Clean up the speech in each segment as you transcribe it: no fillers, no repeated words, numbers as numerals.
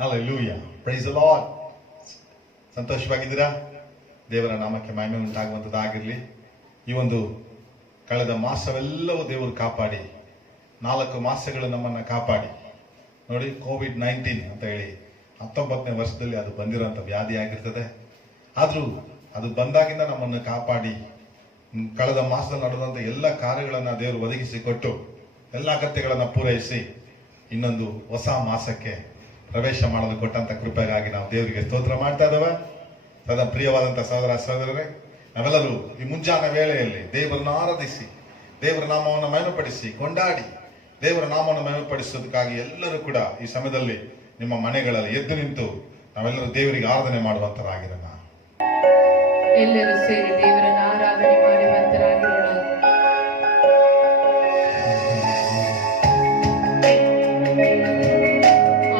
Hallelujah. Praise the Lord. ಸಂತೋಷವಾಗಿದ್ದೀರಾ? ದೇವರ ನಾಮಕ್ಕೆ ಮಹಿಮೆ ಉಂಟಾಗುವಂಥದ್ದಾಗಿರಲಿ. ಈ ಒಂದು ಕಳೆದ ಮಾಸವೆಲ್ಲವೂ ದೇವರು ಕಾಪಾಡಿ 4 ಮಾಸಗಳು ನಮ್ಮನ್ನು ಕಾಪಾಡಿ ನೋಡಿ. ಕೋವಿಡ್-19 ಅಂತ ಹೇಳಿ 19ನೇ ವರ್ಷದಲ್ಲಿ ಅದು ಬಂದಿರುವಂಥ ವ್ಯಾಧಿ ಆಗಿರ್ತದೆ. ಆದರೂ ಅದು ಬಂದಾಗಿಂದ ನಮ್ಮನ್ನು ಕಾಪಾಡಿ ಕಳೆದ ಮಾಸದಲ್ಲಿ ನಡೆದಂಥ ಎಲ್ಲ ಕಾರ್ಯಗಳನ್ನು ದೇವರು ಒದಗಿಸಿಕೊಟ್ಟು ಎಲ್ಲ ಅಗತ್ಯಗಳನ್ನು ಪೂರೈಸಿ ಇನ್ನೊಂದು ಹೊಸ ಮಾಸಕ್ಕೆ ಪ್ರವೇಶ ಮಾಡಲು ಕೊಟ್ಟಂತ ಕೃಪೆಗಾಗಿ ನಾವು ದೇವರಿಗೆ ಸ್ತೋತ್ರ ಮಾಡ್ತಾ ಇದ್ದೇವೆ. ಸದಾ ಪ್ರಿಯವಾದಂಥ ಸಹೋದರ ಸಹೋದರರೇ, ನಾವೆಲ್ಲರೂ ಈ ಮುಂಜಾನೆ ವೇಳೆಯಲ್ಲಿ ದೇವರನ್ನು ಆರಾಧಿಸಿ ದೇವರ ನಾಮವನ್ನು ಮಹಿಮೆಪಡಿಸಿ ಕೊಂಡಾಡಿ ದೇವರ ನಾಮವನ್ನು ಮಹಿಮೆಪಡಿಸೋದಕ್ಕಾಗಿ ಎಲ್ಲರೂ ಕೂಡ ಈ ಸಮಯದಲ್ಲಿ ನಿಮ್ಮ ಮನೆಗಳಲ್ಲಿ ಎದ್ದು ನಿಂತು ನಾವೆಲ್ಲರೂ ದೇವರಿಗೆ ಆರಾಧನೆ ಮಾಡುವಂತರಾಗಿರೋಣ. ಎಲ್ಲರೂ ಸೇರಿ ದೇವರನ್ನು ಆರಾಧನೆ ಮಾಡುವಂತರಾಗಿರೋಣ.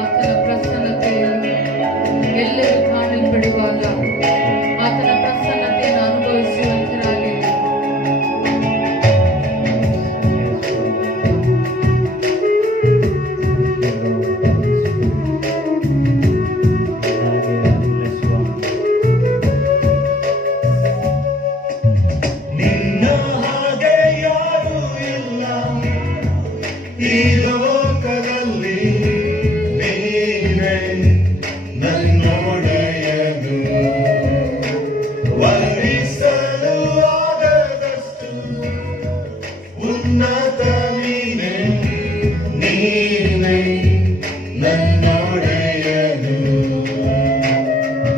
ಆತನ ಪ್ರಸನ್ನತೆಯಲ್ಲಿ ಎಲ್ಲರೂ ಕಾಣಲ್ಪಡುವಾಗ ಆತನ ಪ್ರಸನ್ನತೆಯನ್ನು ಅನುಭವಿಸುವಂತರಾಗಿ ಈ ಲೋಕದಲ್ಲಿ ನೀನೇ ನನ್ನೊಡೆಯನು, ವರ್ಣಿಸಲು ಆಗದಷ್ಟು ಉನ್ನತ ನೀನೇ, ನೀನೇ ನನ್ನೊಡೆಯನು.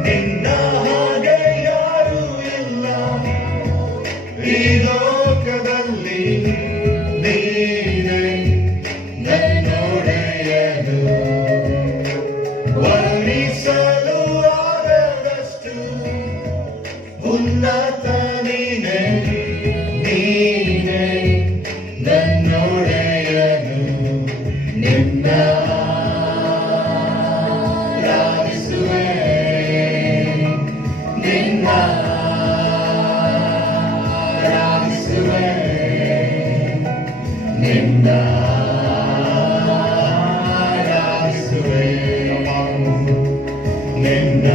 ನಿನ್ನ ಹಾಗೆ ಯಾರೂ ಇಲ್ಲ ಈ ಲೋಕದಲ್ಲಿ, ನೀನೇ ನನ್ನೊಡೆಯನು, ವರ್ಣಿಸಲು ಆಗದಷ್ಟು ಉನ್ನತ ನೀನೇ, ನೀನೇ ನನ್ನೊಡೆಯನು. ನಿನ್ನ ಆರಾಧಿಸುವೆ, ನಿನ್ನ ಆರಾಧಿಸುವೆ, ನಿನ್ನ ಆರಾಧಿಸುವೆ, ನಿನ್ನ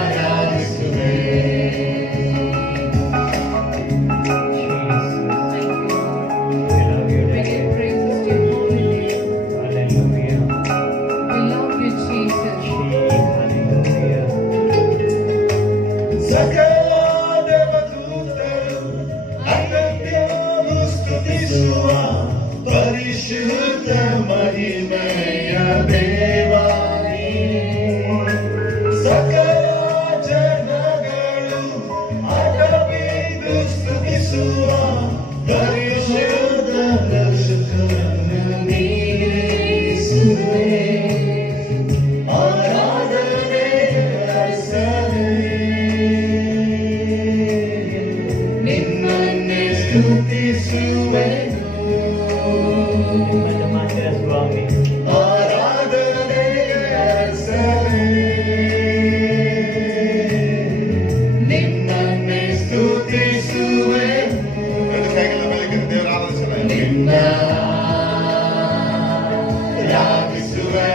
ಆರಾಧಿಸುವೆ. ಸಕಲ ದೇವದೂತರು ಅನನ್ಯನು ಸ್ತುತಿಸುವ ಪರಿಶುದ್ಧ ಮಹಿಮೆಯ ದೇವಾ ನೀನು. ಸಕಲ ಜನಗಳು ಅಡಬಿದ್ದು ಸ್ತುತಿಸುವ ಪರಿಶುದ್ಧ ರಕ್ಷಕನನ್ನು ನೀರಿಸುವೆ. ಆರಾಧನೆ ಅರಸನೇ, ನಿನ್ನನ್ನೇ ಸ್ತುತಿಸುವೆನು. ಸ್ವಾಮಿ ಆರಾಧನೆ ಅರಸನೇ, ನಿನ್ನನ್ನೇ ಸ್ತುತಿಸುವೆನು. ಕೈಗಳ ಮೇಲೆ ದೇವರ ಆರಾಧಿಸೋಣ. ನಿನ್ನ ಆರಾಧಿಸುವೆ,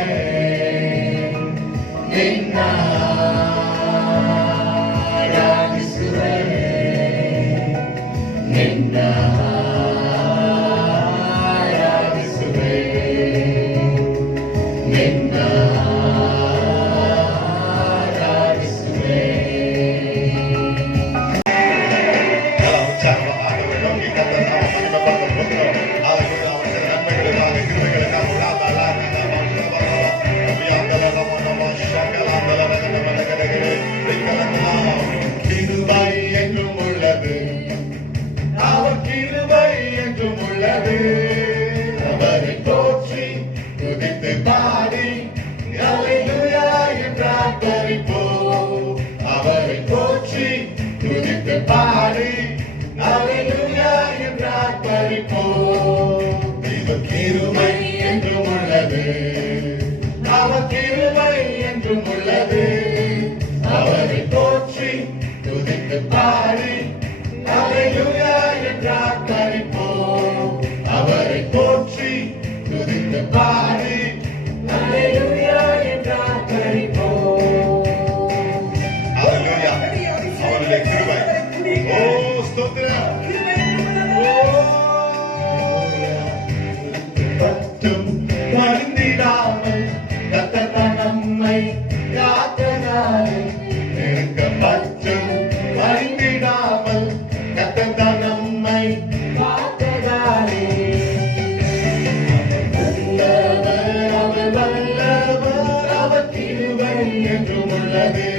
பற்றும் மறந்திடாமல் கர்த்தர் நம்மை காத்ததாலே நெருக்க பற்றும் மறந்திடாமல் கர்த்தர் நம்மை காத்ததாலே அவர் வல்லவர் அவர் கிருபை என்றும் உள்ளது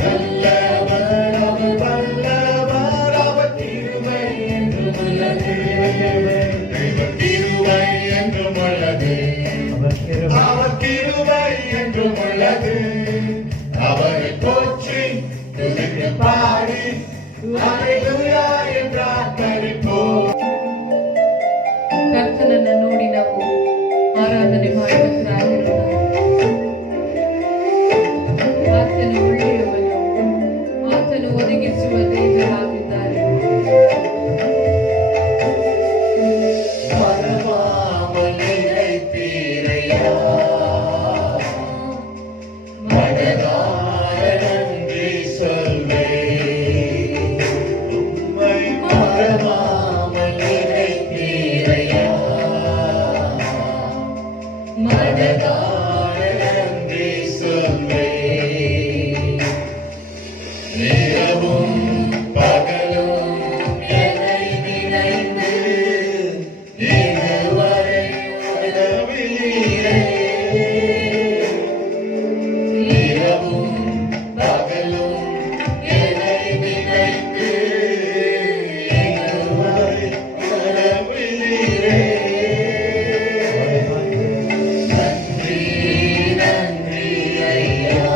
நல்லவர் அவர் வல்லவர் அவர் கிருபை என்றும் உள்ளது தெய்வ கிருபை என்றும் உள்ளது அவர் கிருபை என்றும் உள்ளது அவரை போற்றி துதித்து பாடி அல்லேலூயா என்று ஆர்ப்பரிப்போம். ಕರ್ತನನ್ನ ನೋಡಿ ನಾವು ಆರಾಧನೆ ಮಾಡಬೇಕಾಗಿರುತ್ತದೆ. ಆತನು ಒಳ್ಳೆಯವನು, ಆತನು ಒದಗಿಸುವ ದೇವರಾಗಿದ್ದಾರೆ. மறவாமல் நினைத்தீரையா மனதார நன்றி சொல்வேன் உம்மை மறவாமல் நினைத்தீரையா மனதார நன்றி சொல்வேன் இரவும் பகலும் என்னை நினைத்து இதுவரை உதவினீரே இரவும் பகலும் என்னை நினைத்து இதுவரை உதவினீரே நன்றி நன்றி ஐயா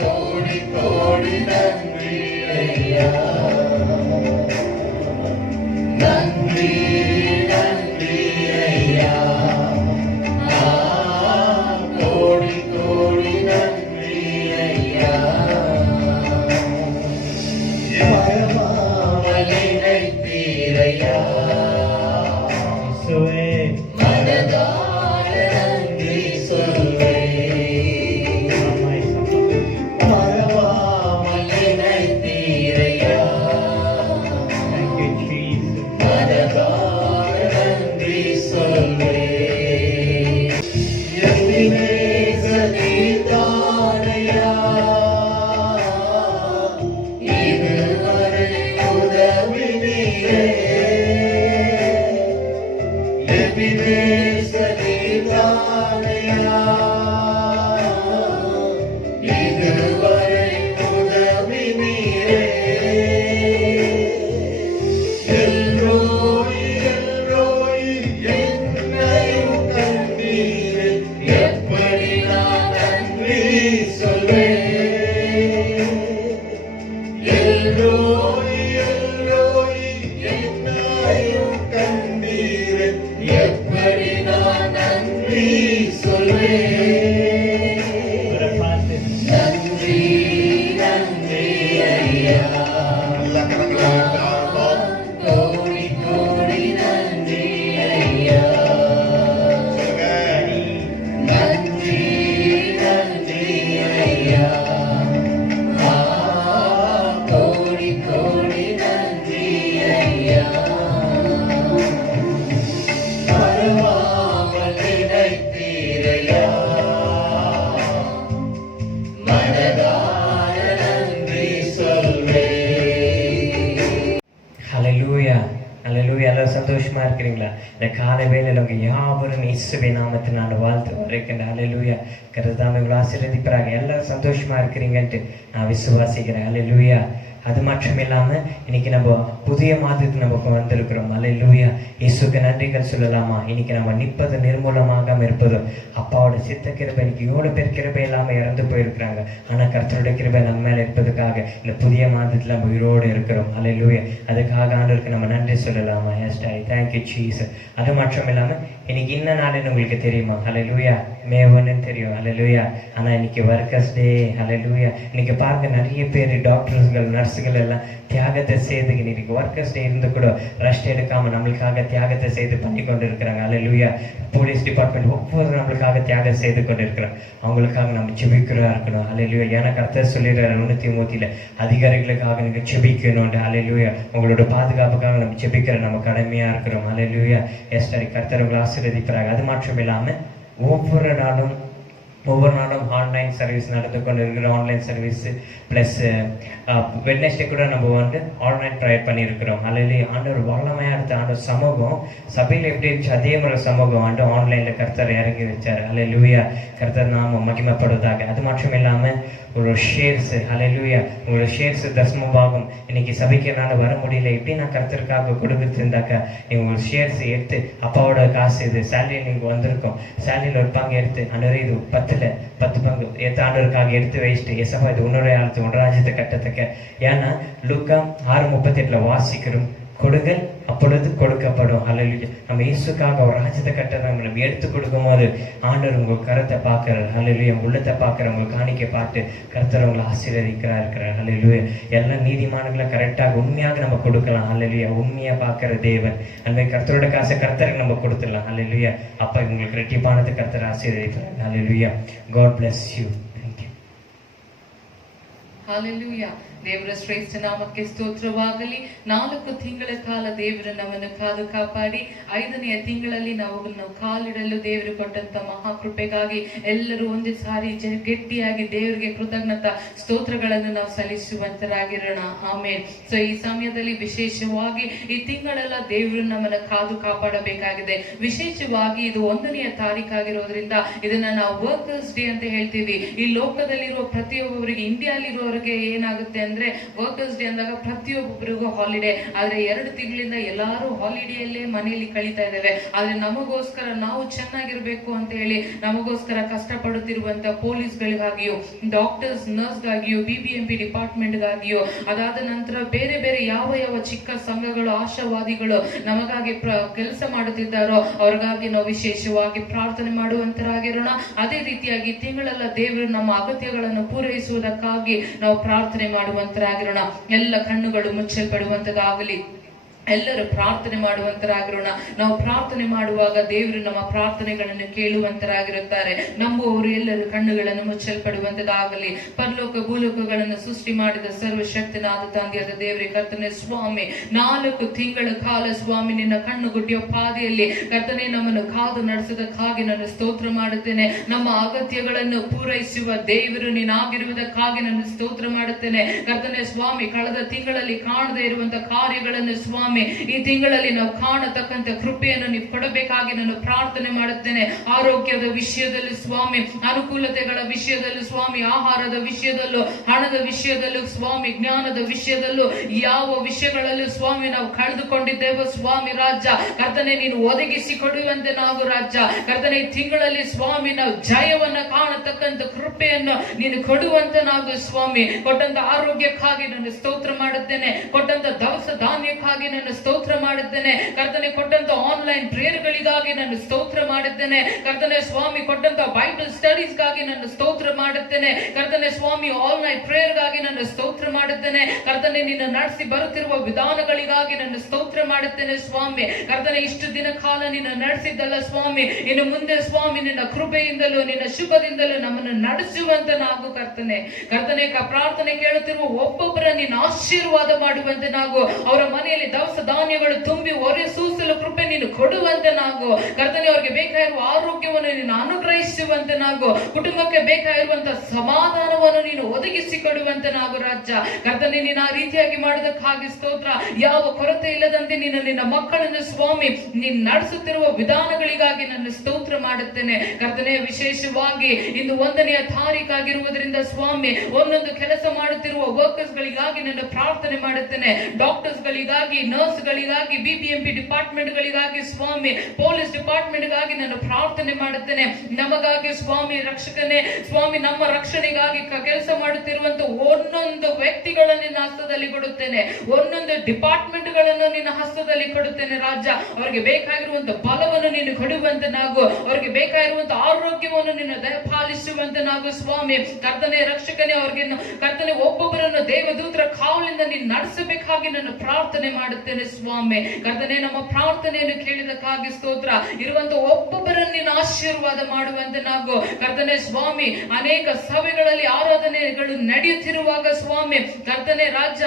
கோடி கோடி நன்றி ஐயா நன்றி நன்றி ஐயா கோடி கோடி நன்றி ஐயா மறவாமல் நினைத்தீரையா மனதார நன்றி சொல்வேன் மறவாமல் நினைத்தீரையா மனதார நன்றி சொல்வேன் எதிரேசனீதானையா இதுவரை உதவினீரே எதிரேசனீதானையா இதுவரை உதவினீரே எல்லோய் எல்லோய் என்னையும் கண்டீரே எப்படி நான் நன்றி சொல்வேன் எல்லோய் எல்லோய் என்னையும் கண்டீரே எப்படி நான் நன்றி சொல்வேன் நன்றி நன்றி ஐயா கோடி கோடி நன்றி ஐயா நன்றி நன்றி ஐயா கோடி கோடி நன்றி ஐயா மறவாமல் நினைத்தீரையா மனதார நன்றி சொல்வேன் ஹalleluya ஹalleluya எல்லாரும் சந்தோஷமா இருக்கிறீங்களா? இந்த காலை வேளையில உங்க யாவரும் இயேசுவின் நாமத்தினால வாழ்த்து வரைக்கின்ற ஹalleluya கர்த்தர் உங்களை ஆசீர்வதிப்பாராக. எல்லாரும் சந்தோஷமா இருக்கிறீங்கன்ட்டு நான் விசுவாசிக்கிறேன். ஹalleluya அது மட்டும் இல்லாம இன்னைக்கு நம்ம புதிய மாதத்துக்கு நம்ம வந்திருக்கிறோம். ஹalleluya இயேசுக்கு நன்றிகள் சொல்லலாமா? இன்னைக்கு நம்ம நிற்பது நிர்மூலமாகாம இருப்பது அப்பாவோட சித்த கிருபை. இன்னைக்கு எவ்வளவு பேர் கிருபை இல்லாம இறந்து போயிருக்கிறாங்க. ஆனா கர்த்தருடைய கிருபை நம்ம மேல இருப்பதுக்காக இந்த புதிய மாதத்துல நம்ம உயிரோடு இருக்கிறோம். ஹalleluya அதுக்காக ஆண்டவருக்கு நம்ம நன்றி சொல்லலாமா? Yes I thank you Jesus. அது மட்டும் இல்லாம இன்னைக்கு என்ன நாளுன்னு உங்களுக்கு தெரியுமா? ஹalleluya மே 1 தெரியும். ஹalleluya ஆனா இன்னைக்கு ஒர்க்கர்ஸ் டே. ஹalleluya இன்னைக்கு பாருங்க நிறைய பேர் டாக்டர்ஸ்கள் நர்ஸ் அரசுகள் எல்லாம் தியாகத்தை செய்து இன்னைக்கு ஒர்க்கர்ஸ் டே இருந்து கூட ரெஸ்ட் எடுக்காம நம்மளுக்காக தியாகத்தை செய்து பண்ணி கொண்டு இருக்கிறாங்க. அல்லேலூயா. போலீஸ் டிபார்ட்மெண்ட் ஒவ்வொரு நம்மளுக்காக தியாகம் செய்து கொண்டு இருக்கிறோம். அவங்களுக்காக நம்ம செபிக்கிறா இருக்கணும். அல்லேலூயா. ஏன்னா கர்த்தர் சொல்லிடுறாரு 1:3 அதிகாரிகளுக்காக நீங்க செபிக்கணும். அல்லேலூயா. உங்களோட பாதுகாப்புக்காக நம்ம செபிக்கிற நம்ம கடமையா இருக்கிறோம். அல்லேலூயா. எஸ்டரி கர்த்தர் உங்களை ஆசீர்வதிக்கிறாங்க. அது மட்டும் இல்லாம ஒவ்வொரு நாளும் ஆன்லைன் சர்வீஸ் நடந்து கொண்டு இருக்கிற ஆன்லைன் சர்வீஸ் ப்ளஸ் வெட்னஸ்டே கூட நம்ம வந்து ஆன்லைன் ப்ரேயர் பண்ணியிருக்கிறோம். அல்லேலூயா. ஆண்டவர் வல்லமையா எடுத்த ஆண்டவர் சமூகம் சபையில் எப்படி இருந்துச்சு அதே மாதிரி சமூகம் ஆண்டு ஆன்லைன்ல கர்த்தர் இறங்கி வச்சார். அல்லேலூயா. கர்த்தர் நாம மகிமைப்படுவதாக. அது மட்டும் இல்லாம உங்களோட ஷேர்ஸ், அல்லேலூயா, உங்களோட ஷேர்ஸ் தசமபாகம் இன்னைக்கு சபைக்கு என்னால் வர முடியல, எப்படி நான் கர்த்தருக்காக கொடுத்துட்டு இருந்தாக்கா நீங்கள் உங்களோட ஷேர்ஸ் எடுத்து அப்பாவோட காசு இது சேலரி நீங்கள் வந்திருக்கோம் சேலரியில் ஒரு பங்கு எடுத்து ஆண்டவரே இது 10 பங்கு எடுத்து ஆண்டவருக்காக எடுத்து வச்சுட்டு எசப்பா இது உன்னோட ஆழ்த்து உன் ராஜ்யத்தை கட்டத்தக்க. ஏன்னா லூக்கா 6:38 வாசிக்கிறோம், கொடுங்கள் அப்பொழுது கொடுக்கப்படும். அல்லேலூயா. நம்ம இயேசுக்காக ஒரு ராஜ்யத்தை கட்ட நம்ம எடுத்து கொடுக்கும் போது ஆண்டவர் உங்க கரத்தை பார்க்கிறார். அல்லேலூயா. உள்ளத்தை பார்க்கிற உங்க காணிக்கை பார்த்து கர்த்தர் உங்களை இருக்கிறார். அல்லேலூயா. எல்லா நீதிமான்களை கரெக்டாக உண்மையாக நம்ம கொடுக்கலாம். அல்லேலூயா. உண்மையா பார்க்கிற தேவன் அந்த கர்த்தரோட காசை கர்த்தருக்கு நம்ம கொடுத்துடலாம். அல்லேலூயா. அப்ப உங்களுக்கு ரெட்டிப்பானது கர்த்தர் ஆசீர்வதிக்கிறார். அல்லேலூயா. God bless you. Thank you. Hallelujah. ದೇವರ ಶ್ರೇಷ್ಠ ನಾಮಕ್ಕೆ ಸ್ತೋತ್ರವಾಗಲಿ. 4 ತಿಂಗಳ ಕಾಲ ದೇವರು ನಮ್ಮನ್ನು ಕಾದು ಕಾಪಾಡಿ 5ನೆಯ ತಿಂಗಳಲ್ಲಿ ನಾವು ಕಾಲಿಡಲು ದೇವರು ಕೊಟ್ಟಂತ ಮಹಾಕೃಪೆಗಾಗಿ ಎಲ್ಲರೂ ಒಂದೇ ಸಾರಿ ಗಟ್ಟಿಯಾಗಿ ದೇವರಿಗೆ ಕೃತಜ್ಞತಾ ಸ್ತೋತ್ರಗಳನ್ನು ನಾವು ಸಲ್ಲಿಸುವಂತರಾಗಿರೋಣ. ಆಮೇನ್. ಸೊ ಈ ಸಮಯದಲ್ಲಿ ವಿಶೇಷವಾಗಿ ಈ ತಿಂಗಳೆಲ್ಲ ದೇವರು ನಮ್ಮನ್ನು ಕಾದು ಕಾಪಾಡಬೇಕಾಗಿದೆ. ವಿಶೇಷವಾಗಿ ಇದು 1ನೆಯ ತಾರೀಕಾಗಿರೋದ್ರಿಂದ ಇದನ್ನ ನಾವು ವರ್ಕರ್ಸ್ ಡೇ ಅಂತ ಹೇಳ್ತೀವಿ. ಈ ಲೋಕದಲ್ಲಿರುವ ಪ್ರತಿಯೊಬ್ಬರಿಗೆ, ಇಂಡಿಯಾಲಿರುವವರಿಗೆ ಏನಾಗುತ್ತೆ ಅಂದ್ರೆ ವರ್ಕರ್ಸ್ ಡೇ ಅಂದಾಗ ಪ್ರತಿಯೊಬ್ಬರಿಗೂ ಹಾಲಿಡೇ. ಆದ್ರೆ 2 ತಿಂಗಳಿಂದ ಎಲ್ಲಾರು ಹಾಲಿಡೇಯಲ್ಲೇ ಮನೆಯಲ್ಲಿ ಕಳೀತಾ ಇದ್ದೇವೆ. ಆದ್ರೆ ನಮಗೋಸ್ಕರ ನಾವು ಚೆನ್ನಾಗಿರ್ಬೇಕು ಅಂತ ಹೇಳಿ ನಮಗೋಸ್ಕರ ಕಷ್ಟಪಡುತ್ತಿರುವಂತ ಪೊಲೀಸ್ಗಳಿಗಾಗಿಯೋ, ಡಾಕ್ಟರ್ಸ್, ನರ್ಸ್ಗಾಗಿಯೋ, BBMP ಡಿಪಾರ್ಟ್ಮೆಂಟ್ಗಾಗಿಯೋ, ಅದಾದ ನಂತರ ಬೇರೆ ಬೇರೆ ಯಾವ ಚಿಕ್ಕ ಸಂಘಗಳು, ಆಶಾವಾದಿಗಳು ನಮಗಾಗಿ ಕೆಲಸ ಮಾಡುತ್ತಿದ್ದಾರೋ ಅವ್ರಿಗಾಗಿ ನಾವು ವಿಶೇಷವಾಗಿ ಪ್ರಾರ್ಥನೆ ಮಾಡುವಂತರಾಗಿರೋಣ. ಅದೇ ರೀತಿಯಾಗಿ ತಿಂಗಳೆಲ್ಲ ದೇವರು ನಮ್ಮ ಅಗತ್ಯಗಳನ್ನು ಪೂರೈಸುವುದಕ್ಕಾಗಿ ನಾವು ಪ್ರಾರ್ಥನೆ ಮಾಡುವಂತರಾಗಿರೋಣ. ಎಲ್ಲ ಕಣ್ಣುಗಳು ಮುಚ್ಚಲ್ಪಡುವಂತದಾಗಲಿ, ಎಲ್ಲರೂ ಪ್ರಾರ್ಥನೆ ಮಾಡುವಂತರಾಗಿರೋಣ. ನಾವು ಪ್ರಾರ್ಥನೆ ಮಾಡುವಾಗ ದೇವರು ನಮ್ಮ ಪ್ರಾರ್ಥನೆಗಳನ್ನು ಕೇಳುವಂತರಾಗಿರುತ್ತಾರೆ. ನಂಬುವವರು ಎಲ್ಲರೂ ಕಣ್ಣುಗಳನ್ನು ಮುಚ್ಚಲ್ಪಡುವಂತದಾಗಲಿ. ಪರಲೋಕ ಭೂಲೋಕಗಳನ್ನು ಸೃಷ್ಟಿ ಮಾಡಿದ ಸರ್ವಶಕ್ತನಾದ ತಂದೆಯಾದ ದೇವರೇ ಕರ್ತನೆ ಸ್ವಾಮಿ, 4 ತಿಂಗಳ ಕಾಲ ಸ್ವಾಮಿ ನಿನ್ನ ಕಣ್ಣುಗುಡ್ಡಿಯ ಪಾದೆಯಲ್ಲಿ ಕರ್ತನೆ ನಮ್ಮನ್ನು ಕಾದು ನಡೆಸೋದಕ್ಕಾಗಿ ನಾನು ಸ್ತೋತ್ರ ಮಾಡುತ್ತೇನೆ. ನಮ್ಮ ಅಗತ್ಯಗಳನ್ನು ಪೂರೈಸುವ ದೇವರು ನೀನಾಗಿರುವುದಕ್ಕಾಗಿ ನಾನು ಸ್ತೋತ್ರ ಮಾಡುತ್ತೇನೆ. ಕರ್ತನೆ ಸ್ವಾಮಿ, ಕಳೆದ ತಿಂಗಳಲ್ಲಿ ಕಾಣದೇ ಇರುವಂತಹ ಕಾರ್ಯಗಳನ್ನು ಸ್ವಾಮಿ ಈ ತಿಂಗಳಲ್ಲಿ ನಾವು ಕಾಣತಕ್ಕಂತ ಕೃಪೆಯನ್ನು ನೀವು ಕೊಡಬೇಕಾಗಿ ನಾನು ಪ್ರಾರ್ಥನೆ ಮಾಡುತ್ತೇನೆ. ಆರೋಗ್ಯದ ವಿಷಯದಲ್ಲಿ ಸ್ವಾಮಿ, ಅನುಕೂಲತೆಗಳ ವಿಷಯದಲ್ಲೂ ಸ್ವಾಮಿ, ಆಹಾರದ ವಿಷಯದಲ್ಲೂ, ಹಣದ ವಿಷಯದಲ್ಲೂ ಸ್ವಾಮಿ, ಜ್ಞಾನದ ವಿಷಯದಲ್ಲೂ, ಯಾವ ವಿಷಯಗಳಲ್ಲೂ ಸ್ವಾಮಿ ನಾವು ಕಳೆದುಕೊಂಡಿದ್ದೇವೋ ಸ್ವಾಮಿ ರಾಜ ಕರ್ತನೆ ನೀನು ಒದಗಿಸಿ ಕೊಡುವಂತೆ ನಾವು ರಾಜ ಕರ್ತನೆ ಈ ತಿಂಗಳಲ್ಲಿ ಸ್ವಾಮಿ ನಾವು ಜಯವನ್ನ ಕಾಣತಕ್ಕಂತ ಕೃಪೆಯನ್ನು ನೀನು ಕೊಡುವಂತೆ ನಾವು ಸ್ವಾಮಿ. ಕೊಟ್ಟಂತ ಆರೋಗ್ಯಕ್ಕಾಗಿ ನಾನು ಸ್ತೋತ್ರ ಮಾಡುತ್ತೇನೆ. ಕೊಟ್ಟಂತ ದವಸ ಧಾನ್ಯಕ್ಕಾಗಿ ನಾನು ಸ್ತೋತ್ರ ಮಾಡುತ್ತೇನೆ. ಕರ್ತನೆ ಕೊಟ್ಟಂತ ಆನ್ಲೈನ್ ಪ್ರೇಯರ್ಗಳಿಗಾಗಿ ನಾನು ಸ್ತೋತ್ರ ಮಾಡುತ್ತೇನೆ. ಕರ್ತನೆ ಸ್ವಾಮಿ ಕೊಟ್ಟಂತ ಬೈಬಲ್ ಸ್ಟಡೀಸ್ಗಾಗಿ ನಾನು ಸ್ತೋತ್ರ ಮಾಡುತ್ತೇನೆ. ಕರ್ತನೆ ಸ್ವಾಮಿ ಆನ್ಲೈನ್ ಪ್ರೇಯರ್ಗಾಗಿ ನಾನು ಸ್ತೋತ್ರ ಮಾಡುತ್ತೇನೆ. ಕರ್ತನೆ ನಿನ್ನ ನಡೆಸಿ ಬರುತ್ತಿರುವ ವಿಧಾನಗಳಿಗಾಗಿ ನಾನು ಸ್ತೋತ್ರ ಮಾಡುತ್ತೇನೆ ಸ್ವಾಮಿ. ಕರ್ತನೆ ಇಷ್ಟು ದಿನ ಕಾಲ ನಿನ್ನ ನಡೆಸಿದ್ದಲ್ಲ ಸ್ವಾಮಿ, ಇನ್ನು ಮುಂದೆ ಸ್ವಾಮಿ ನಿನ್ನ ಕೃಪೆಯಿಂದಲೂ ನಿನ್ನ ಶುಭದಿಂದಲೂ ನಮ್ಮನ್ನು ನಡೆಸುವಂತೆ ನಾವು ಕರ್ತನೆ ಪ್ರಾರ್ಥನೆ ಕೇಳುತ್ತಿರುವ ಒಬ್ಬೊಬ್ಬರ ನಿನ್ನ ಆಶೀರ್ವಾದ ಮಾಡುವಂತೆ ನಾವು, ಅವರ ಮನೆಯಲ್ಲಿ ದವಸ ಧಾನ್ಯಗಳು ತುಂಬಿ ಹೊರೆ ಸೂಸಲು ಕೃಪೆ ನೀನು ಕೊಡುವಂತೆ ನಾವು ಕರ್ತನೆ, ಅವರಿಗೆ ಬೇಕಾಗಿರುವ ಆರೋಗ್ಯವನ್ನು ನೀನು ಅನುಗ್ರಹಿಸುವಂತೆ ನಾವು, ಕುಟುಂಬಕ್ಕೆ ಬೇಕಾಗಿರುವಂತಹ ಸಮಾಧಾನವನ್ನು ನೀನು ಒದಗಿಸಿ ಕೊಡುವಂತೆ ನಾವು ರಾಜ್ಯ ಕರ್ತನೆ ನೀನು ಆ ರೀತಿಯಾಗಿ ಮಾಡೋದಕ್ಕಾಗಿ ಸ್ತೋತ್ರ. ಯಾವ ಕೊರತೆ ಇಲ್ಲದಂತೆ ನೀನು ನಿನ್ನ ಮಕ್ಕಳನ್ನು ಸ್ವಾಮಿ ನೀನು ನಡೆಸುತ್ತಿರುವ ವಿಧಾನಗಳಿಗಾಗಿ ನಾನು ಸ್ತೋತ್ರ ಮಾಡುತ್ತೇನೆ. ಕರ್ತನೆ ವಿಶೇಷವಾಗಿ ಇಂದು 1ನೆಯ ತಾರೀಕಾಗಿರುವುದರಿಂದ ಸ್ವಾಮಿ ಒಂದೊಂದು ಕೆಲಸ ಮಾಡುತ್ತಿರುವ ವರ್ಕರ್ಸ್ ಗಳಿಗಾಗಿ ನಾನು ಪ್ರಾರ್ಥನೆ ಮಾಡುತ್ತೇನೆ. ಡಾಕ್ಟರ್ಸ್ ಗಳಿಗಾಗಿ, ನರ್ಸ್ ನರ್ಸ್ಗಳಿಗಾಗಿ, BBMP ಡಿಪಾರ್ಟ್ಮೆಂಟ್ಗಳಿಗಾಗಿ ಸ್ವಾಮಿ, ಪೊಲೀಸ್ ಡಿಪಾರ್ಟ್ಮೆಂಟ್ಗಾಗಿ ನಾನು ಪ್ರಾರ್ಥನೆ ಮಾಡುತ್ತೇನೆ. ನಮಗಾಗಿ ಸ್ವಾಮಿ ರಕ್ಷಕನೇ, ಸ್ವಾಮಿ ನಮ್ಮ ರಕ್ಷಣೆಗಾಗಿ ಕೆಲಸ ಮಾಡುತ್ತಿರುವಂತ ಒಂದೊಂದು ವ್ಯಕ್ತಿಗಳನ್ನು ನಿನ್ನ ಹಸ್ತದಲ್ಲಿ ಕೊಡುತ್ತೇನೆ, ಒಂದೊಂದು ಡಿಪಾರ್ಟ್ಮೆಂಟ್ಗಳನ್ನು ನಿನ್ನ ಹಸ್ತದಲ್ಲಿ ಕೊಡುತ್ತೇನೆ ರಾಜ. ಅವರಿಗೆ ಬೇಕಾಗಿರುವಂತ ಬಲವನ್ನು ನೀನು ಕೊಡುವಂತೆ ನಾವು, ಅವರಿಗೆ ಬೇಕಾಗಿರುವಂತ ಆರೋಗ್ಯವನ್ನು ನಿನ್ನ ದಯಪಾಲಿಸುವಂತೆ ನಾವು ಸ್ವಾಮಿ. ಕರ್ತನೆ ರಕ್ಷಕನೇ, ಅವರಿಗೆ ಕರ್ತನೆ ಒಬ್ಬೊಬ್ಬರನ್ನು ದೇವದೂತರ ಕಾವಲಿಂದ ನೀನು ನಡೆಸಬೇಕಾಗಿ ನಾನು ಪ್ರಾರ್ಥನೆ ಮಾಡುತ್ತೇನೆ ಸ್ವಾಮಿ. ಕರ್ತನೆ ನಮ್ಮ ಪ್ರಾರ್ಥನೆಯನ್ನು ಕೇಳಿದಕ್ಕಾಗಿ ಸ್ತೋತ್ರ. ಇರುವಂತ ಒಬ್ಬೊಬ್ಬರನ್ನು ನೀನು ಆಶೀರ್ವಾದ ಮಾಡುವಂತೆ ನಾವು ಕರ್ತನೆ ಸ್ವಾಮಿ. ಅನೇಕ ಸಭೆಗಳಲ್ಲಿ ಆರಾಧನೆಗಳು ನಡೆಯುತ್ತಿರುವಾಗ ಸ್ವಾಮಿ ಕರ್ತನೆ ರಾಜ,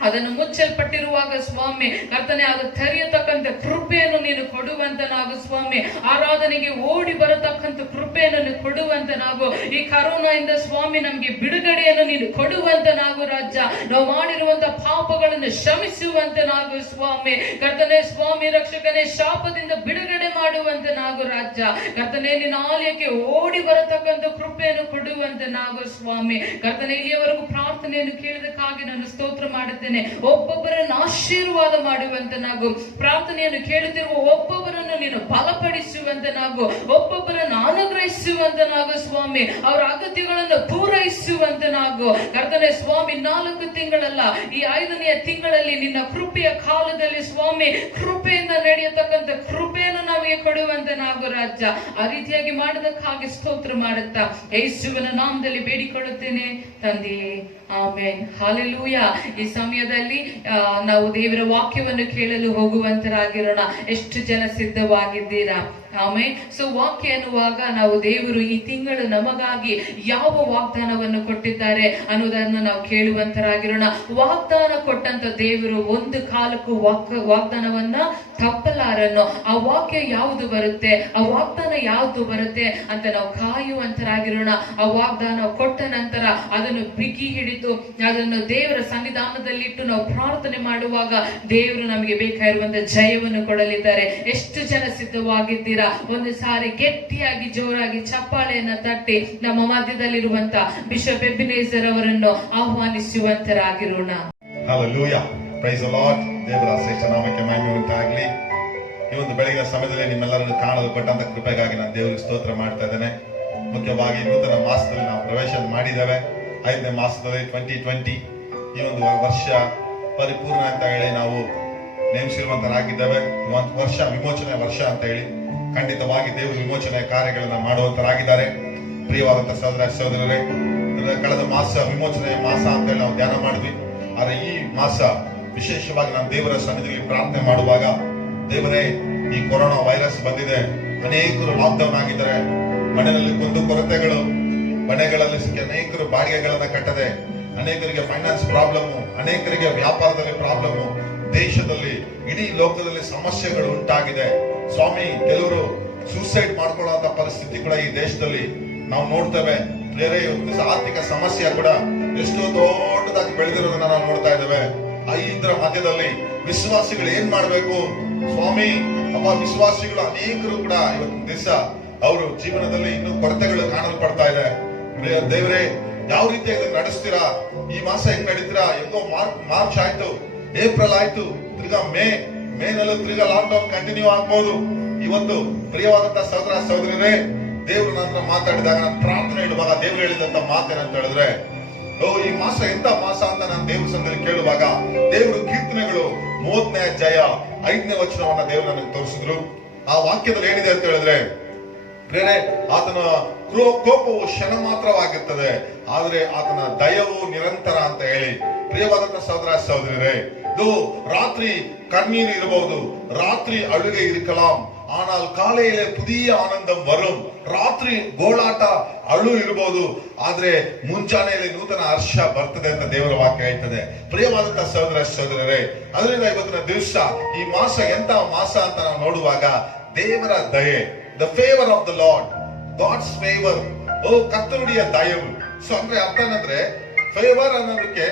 ಅದನ್ನು ಮುಚ್ಚಲ್ಪಟ್ಟಿರುವಾಗ ಸ್ವಾಮಿ ಕರ್ತನೆ ಅದು ತೆರೆಯತಕ್ಕಂಥ ಕೃಪೆಯನ್ನು ನೀನು ಕೊಡುವಂತ ನಾವು ಸ್ವಾಮಿ. ಆರಾಧನೆಗೆ ಓಡಿ ಬರತಕ್ಕಂಥ ಕೃಪೆಯನ್ನು ಕೊಡುವಂತ ನಾವು. ಈ ಕರೋನಾದಿಂದ ಸ್ವಾಮಿ ನಮ್ಗೆ ಬಿಡುಗಡೆಯನ್ನು ನೀನು ಕೊಡುವಂತ ನಾವು ರಾಜ್ಯ. ನಾವು ಮಾಡಿರುವಂತ ಪಾಪಗಳನ್ನು ಕ್ಷಮಿಸುವಂತ ನಾವು ಸ್ವಾಮಿ. ಕರ್ತನೆ ಸ್ವಾಮಿ ರಕ್ಷಕನೇ, ಶಾಪದಿಂದ ಬಿಡುಗಡೆ ಮಾಡುವಂತ ನಾವು ರಾಜ್ಯ. ಕರ್ತನೆ ನಿನ್ನ ಆಲಯಕ್ಕೆ ಓಡಿ ಬರತಕ್ಕಂಥ ಕೃಪೆಯನ್ನು ಕೊಡುವಂತ ನಾವು ಸ್ವಾಮಿ. ಕರ್ತನೆ ಇಲ್ಲಿಯವರೆಗೂ ಪ್ರಾರ್ಥನೆಯನ್ನು ಕೇಳಿದಕ್ಕಾಗಿ ನಾನು ಸ್ತೋತ್ರ ಮಾಡುತ್ತೇನೆ. ಒಬ್ಬೊಬ್ಬರನ್ನು ಆಶೀರ್ವಾದ ಮಾಡುವಂತೆ ನಾವು, ಪ್ರಾರ್ಥನೆಯನ್ನು ಕೇಳುತ್ತಿರುವ ಒಬ್ಬೊಬ್ಬರನ್ನು ನೀನು ಬಲಪಡಿಸುವಂತೆ ನಾವು, ಒಬ್ಬೊಬ್ಬರನ್ನು ಅನುಗ್ರಹಿಸುವಂತೆ ನಾವು ಸ್ವಾಮಿ. ಅವರ ಅಗತ್ಯಗಳನ್ನು ಪೂರೈಸುವಂತೆ ನಾವು ಕರ್ತನೆ ಸ್ವಾಮಿ. 4 ತಿಂಗಳಲ್ಲ, ಈ 5ನೆಯ ತಿಂಗಳಲ್ಲಿ ನಿನ್ನ ಕೃಪೆಯ ಕಾಲದಲ್ಲಿ ಸ್ವಾಮಿ ಕೃಪೆಯಿಂದ ನಡೆಯತಕ್ಕಂಥ ಕೃಪೆಯನ್ನು ನಮಗೆ ಕೊಡುವಂತೆ ನಾವು ರಾಜ್ಯ. ಆ ರೀತಿಯಾಗಿ ಮಾಡಿದಕ್ಕಾಗಿ ಸ್ತೋತ್ರ ಮಾಡುತ್ತಾ ಯೇಸುವಿನ ನಾಮದಲ್ಲಿ ಬೇಡಿಕೊಳ್ಳುತ್ತೇನೆ ತಂದೆಯೇ, ಆಮೆನ್. ಹಾಲೆಲೂಯ. ಈ ಸಮಯದಲ್ಲಿ ನಾವು ದೇವರ ವಾಕ್ಯವನ್ನು ಕೇಳಲು ಹೋಗುವಂತರಾಗಿರೋಣ. ಎಷ್ಟು ಜನ ಸಿದ್ಧವಾಗಿದ್ದೀರಾ? ಆಮೇಲೆ ವಾಕ್ಯ ಅನ್ನುವಾಗ ನಾವು ದೇವರು ಈ ತಿಂಗಳು ನಮಗಾಗಿ ಯಾವ ವಾಗ್ದಾನವನ್ನು ಕೊಟ್ಟಿದ್ದಾರೆ ಅನ್ನೋದನ್ನು ನಾವು ಕೇಳುವಂತರಾಗಿರೋಣ. ವಾಗ್ದಾನ ಕೊಟ್ಟಂತ ದೇವರು ಒಂದು ಕಾಲಕ್ಕೂ ವಾಗ್ದಾನವನ್ನ ತಪ್ಪಲಾರನ್ನು. ಆ ವಾಕ್ಯ ಯಾವುದು ಬರುತ್ತೆ, ಆ ವಾಗ್ದಾನ ಯಾವುದು ಬರುತ್ತೆ ಅಂತ ನಾವು ಕಾಯುವಂತರಾಗಿರೋಣ. ಆ ವಾಗ್ದಾನ ಕೊಟ್ಟ ನಂತರ ಅದನ್ನು ಬಿಗಿ ಹಿಡಿದು ಅದನ್ನು ದೇವರ ಸನ್ನಿಧಾನದಲ್ಲಿಟ್ಟು ನಾವು ಪ್ರಾರ್ಥನೆ ಮಾಡುವಾಗ ದೇವರು ನಮಗೆ ಬೇಕಾಗಿರುವಂತ ಜಯವನ್ನು ಕೊಡಲಿದ್ದಾರೆ. ಎಷ್ಟು ಜನ ಸಿದ್ಧವಾಗಿದ್ದೀರಾ? ಒಂದು ಸಾರಿ ಗಟ್ಟಿಯಾಗಿ ಜೋರಾಗಿ ಚಪ್ಪಾಳೆಯನ್ನ ತಟ್ಟಿ ನಮ್ಮ ಮಧ್ಯದಲ್ಲಿರುವಂತ ಬಿಷಪ್ ಎಬಿನೇಜರ್ ಅವರನ್ನು ಆಹ್ವಾನಿಸುವಂತರಾಗಿರೋಣ. Hallelujah, praise the Lord. ದೇವರ ಶ್ರೇಷ್ಠ ನಾಮಕ್ಕೆ ಮಹಿಮೆ ಉಂಟಾಗಲಿ. ಈ ಒಂದು ಬೆಳಗಿನ ಸಮಯದಲ್ಲಿ ನಿಮ್ಮೆಲ್ಲರನ್ನು ಕಾಣಲು ಕೊಟ್ಟಂತ ಕೃಪೆಗಾಗಿ ನಾನು ದೇವರಿಗೆ ಸ್ತೋತ್ರ ಮಾಡ್ತಾ ಇದ್ದೇನೆ. ಮುಖ್ಯವಾಗಿ ನೂತನ ಮಾಸದಲ್ಲಿ ನಾವು ಪ್ರವೇಶ ಮಾಡಿದ್ದೇವೆ. 5ನೇ ಮಾಸದಲ್ಲಿ 2020 ಈ ಒಂದು ವರ್ಷ ಪರಿಪೂರ್ಣ ಅಂತ ಹೇಳಿ ನಾವು ನೇಮಿಸಿರುವಂತರಾಗಿದ್ದೇವೆ. ಒಂದು ವರ್ಷ ವಿಮೋಚನೆ ವರ್ಷ ಅಂತ ಹೇಳಿ ಖಂಡಿತವಾಗಿ ದೇವರು ವಿಮೋಚನೆ ಕಾರ್ಯಗಳನ್ನ ಮಾಡುವಂತರಾಗಿದ್ದಾರೆ. ಪ್ರಿಯವಾದಂತ ಸಹೋದರ ಸಹೋದರರೇ, ಕಳೆದ ಮಾಸ ವಿಮೋಚನೆ ಮಾಸ ಅಂತ ಹೇಳಿ ನಾವು ಧ್ಯಾನ ಮಾಡಿದ್ವಿ. ಆದ್ರೆ ಈ ಮಾಸ ವಿಶೇಷವಾಗಿ ನಾನು ದೇವರ ಸನ್ನಿಧಿಯಲ್ಲಿ ಪ್ರಾರ್ಥನೆ ಮಾಡುವಾಗ, ದೇವರೇ ಈ ಕೊರೋನಾ ವೈರಸ್ ಬಂದಿದೆ, ಅನೇಕರು ಲಾಕ್ಡೌನ್ ಆಗಿದ್ದಾರೆ, ಮನೆಯಲ್ಲಿ ಕುಂದು ಕೊರತೆಗಳು, ಮನೆಗಳಲ್ಲಿ ಅನೇಕರು ಬಾಡಿಗೆಗಳನ್ನ ಕಟ್ಟದೆ, ಅನೇಕರಿಗೆ ಫೈನಾನ್ಸ್ ಪ್ರಾಬ್ಲಮ್, ಅನೇಕರಿಗೆ ವ್ಯಾಪಾರದಲ್ಲಿ ಪ್ರಾಬ್ಲಮ್, ದೇಶದಲ್ಲಿ ಇಡೀ ಲೋಕದಲ್ಲಿ ಸಮಸ್ಯೆಗಳು ಉಂಟಾಗಿದೆ ಸ್ವಾಮಿ. ಕೆಲವರು ಸೂಸೈಡ್ ಮಾಡ್ಕೊಳ್ಳುವಂತ ಪರಿಸ್ಥಿತಿ ಕೂಡ ಈ ದೇಶದಲ್ಲಿ ನಾವು ನೋಡ್ತೇವೆ. ಬೇರೆ ಆರ್ಥಿಕ ಸಮಸ್ಯೆ ಕೂಡ ಎಷ್ಟೋ ದೊಡ್ಡದಾಗಿ ಬೆಳೆದಿರೋದನ್ನ ನಾವು ನೋಡ್ತಾ ಇದ್ದೇವೆ. ಇದರ ಮಧ್ಯದಲ್ಲಿ ವಿಶ್ವಾಸಿಗಳು ಏನ್ ಮಾಡ್ಬೇಕು ಸ್ವಾಮಿ? ಅಪ್ಪ, ವಿಶ್ವಾಸಿಗಳು ಅನೇಕರು ಕೂಡ ಇವತ್ತು ದಿವಸ ಅವರು ಜೀವನದಲ್ಲಿ ಇನ್ನೂ ಕೊರತೆಗಳು ಕಾಣಲ್ಪಡ್ತಾ ಇದೆ. ದೇವರೇ, ಯಾವ ರೀತಿಯಾಗಿ ನಡೆಸ್ತೀರಾ? ಈ ಮಾಸ ಹೆಂಗ್ ನಡೀತೀರಾ? ಹೆಂಗೋ ಮಾರ್ಚ್ ಆಯ್ತು, ಏಪ್ರಿಲ್ ಆಯ್ತು, ತಿರ್ಗಾ ಮೇನಲ್ಲಿ ತಿರ್ಗಾ ಲಾಕ್ಡೌನ್ ಕಂಟಿನ್ಯೂ ಆಗ್ಬಹುದು. ಇವತ್ತು ಪ್ರಿಯವಾದಂತ ಸಹೋದರ ಸಹೋದರರೇ, ದೇವರು ನನ್ನ ಮಾತಾಡಿದಾಗ ನಾನು ಪ್ರಾರ್ಥನೆ ಇಡುವಾಗ ದೇವರು ಹೇಳಿದಂತ ಮಾತೇನಂತ ಹೇಳಿದ್ರೆ, ಈ ಮಾಸ ಎಂತ ಮಾಸ ಅಂತ ನಾನು ದೇವ್ರ ಸಂದಲ್ಲಿ ಕೇಳುವಾಗ ದೇವರು ಕೀರ್ತನೆಗಳು 30ನೇ ಅಧ್ಯಾಯ 5ನೇ ವಚನವನ್ನ ದೇವರು ನನಗೆ ತೋರಿಸಿದ್ರು. ಆ ವಾಕ್ಯದಲ್ಲಿ ಏನಿದೆ ಅಂತ ಹೇಳಿದ್ರೆ, ಬೇರೆ ಆತನ ಕೋಪವು ಕ್ಷಣ ಮಾತ್ರವಾಗಿರ್ತದೆ, ಆದ್ರೆ ಆತನ ದಯವು ನಿರಂತರ ಅಂತ ಹೇಳಿ. ಪ್ರಿಯವಾದಂತ ಸಹೋದರ ಸಹೋದರರೇ, ಇದು ರಾತ್ರಿ ಕಣ್ಣೀರು ಇರಬಹುದು, ರಾತ್ರಿ ಅಳುಗೆ ಇರಕಲಾಂ, ஆனால் காலையிலே புதிய ஆனந்தம் வரும். ರಾತ್ರಿ ಗೋಳಾಟ ಅಳು ಇರಬಹುದು, ಆದ್ರೆ ಮುಂಜಾನೆಯಲ್ಲಿ ನೂತನ ಹರ್ಷ ಬರ್ತದೆ ಅಂತ ದೇವರ ವಾಕ್ಯ ಹೇಳ್ತದೆ. ಪ್ರಿಯವಾದಂತ ಸಹೋದರ ಸಹೋದರರೇ, ಅದರಿಂದ ಇವತ್ತಿನ ದಿವಸ ಈ ಮಾಸ ಎಂತ ಮಾಸ ಅಂತ ನಾವು ನೋಡುವಾಗ ದೇವರ ದಯೆ, the favour of the Lord, God's favour, ಕರ್ತನುಡಿಯ ದಯವು. ಸೊ ಅಂದ್ರೆ ಅರ್ಥ ಏನಂದ್ರೆ, ಫೇವರ್ ಅನ್ನೋದಕ್ಕೆ,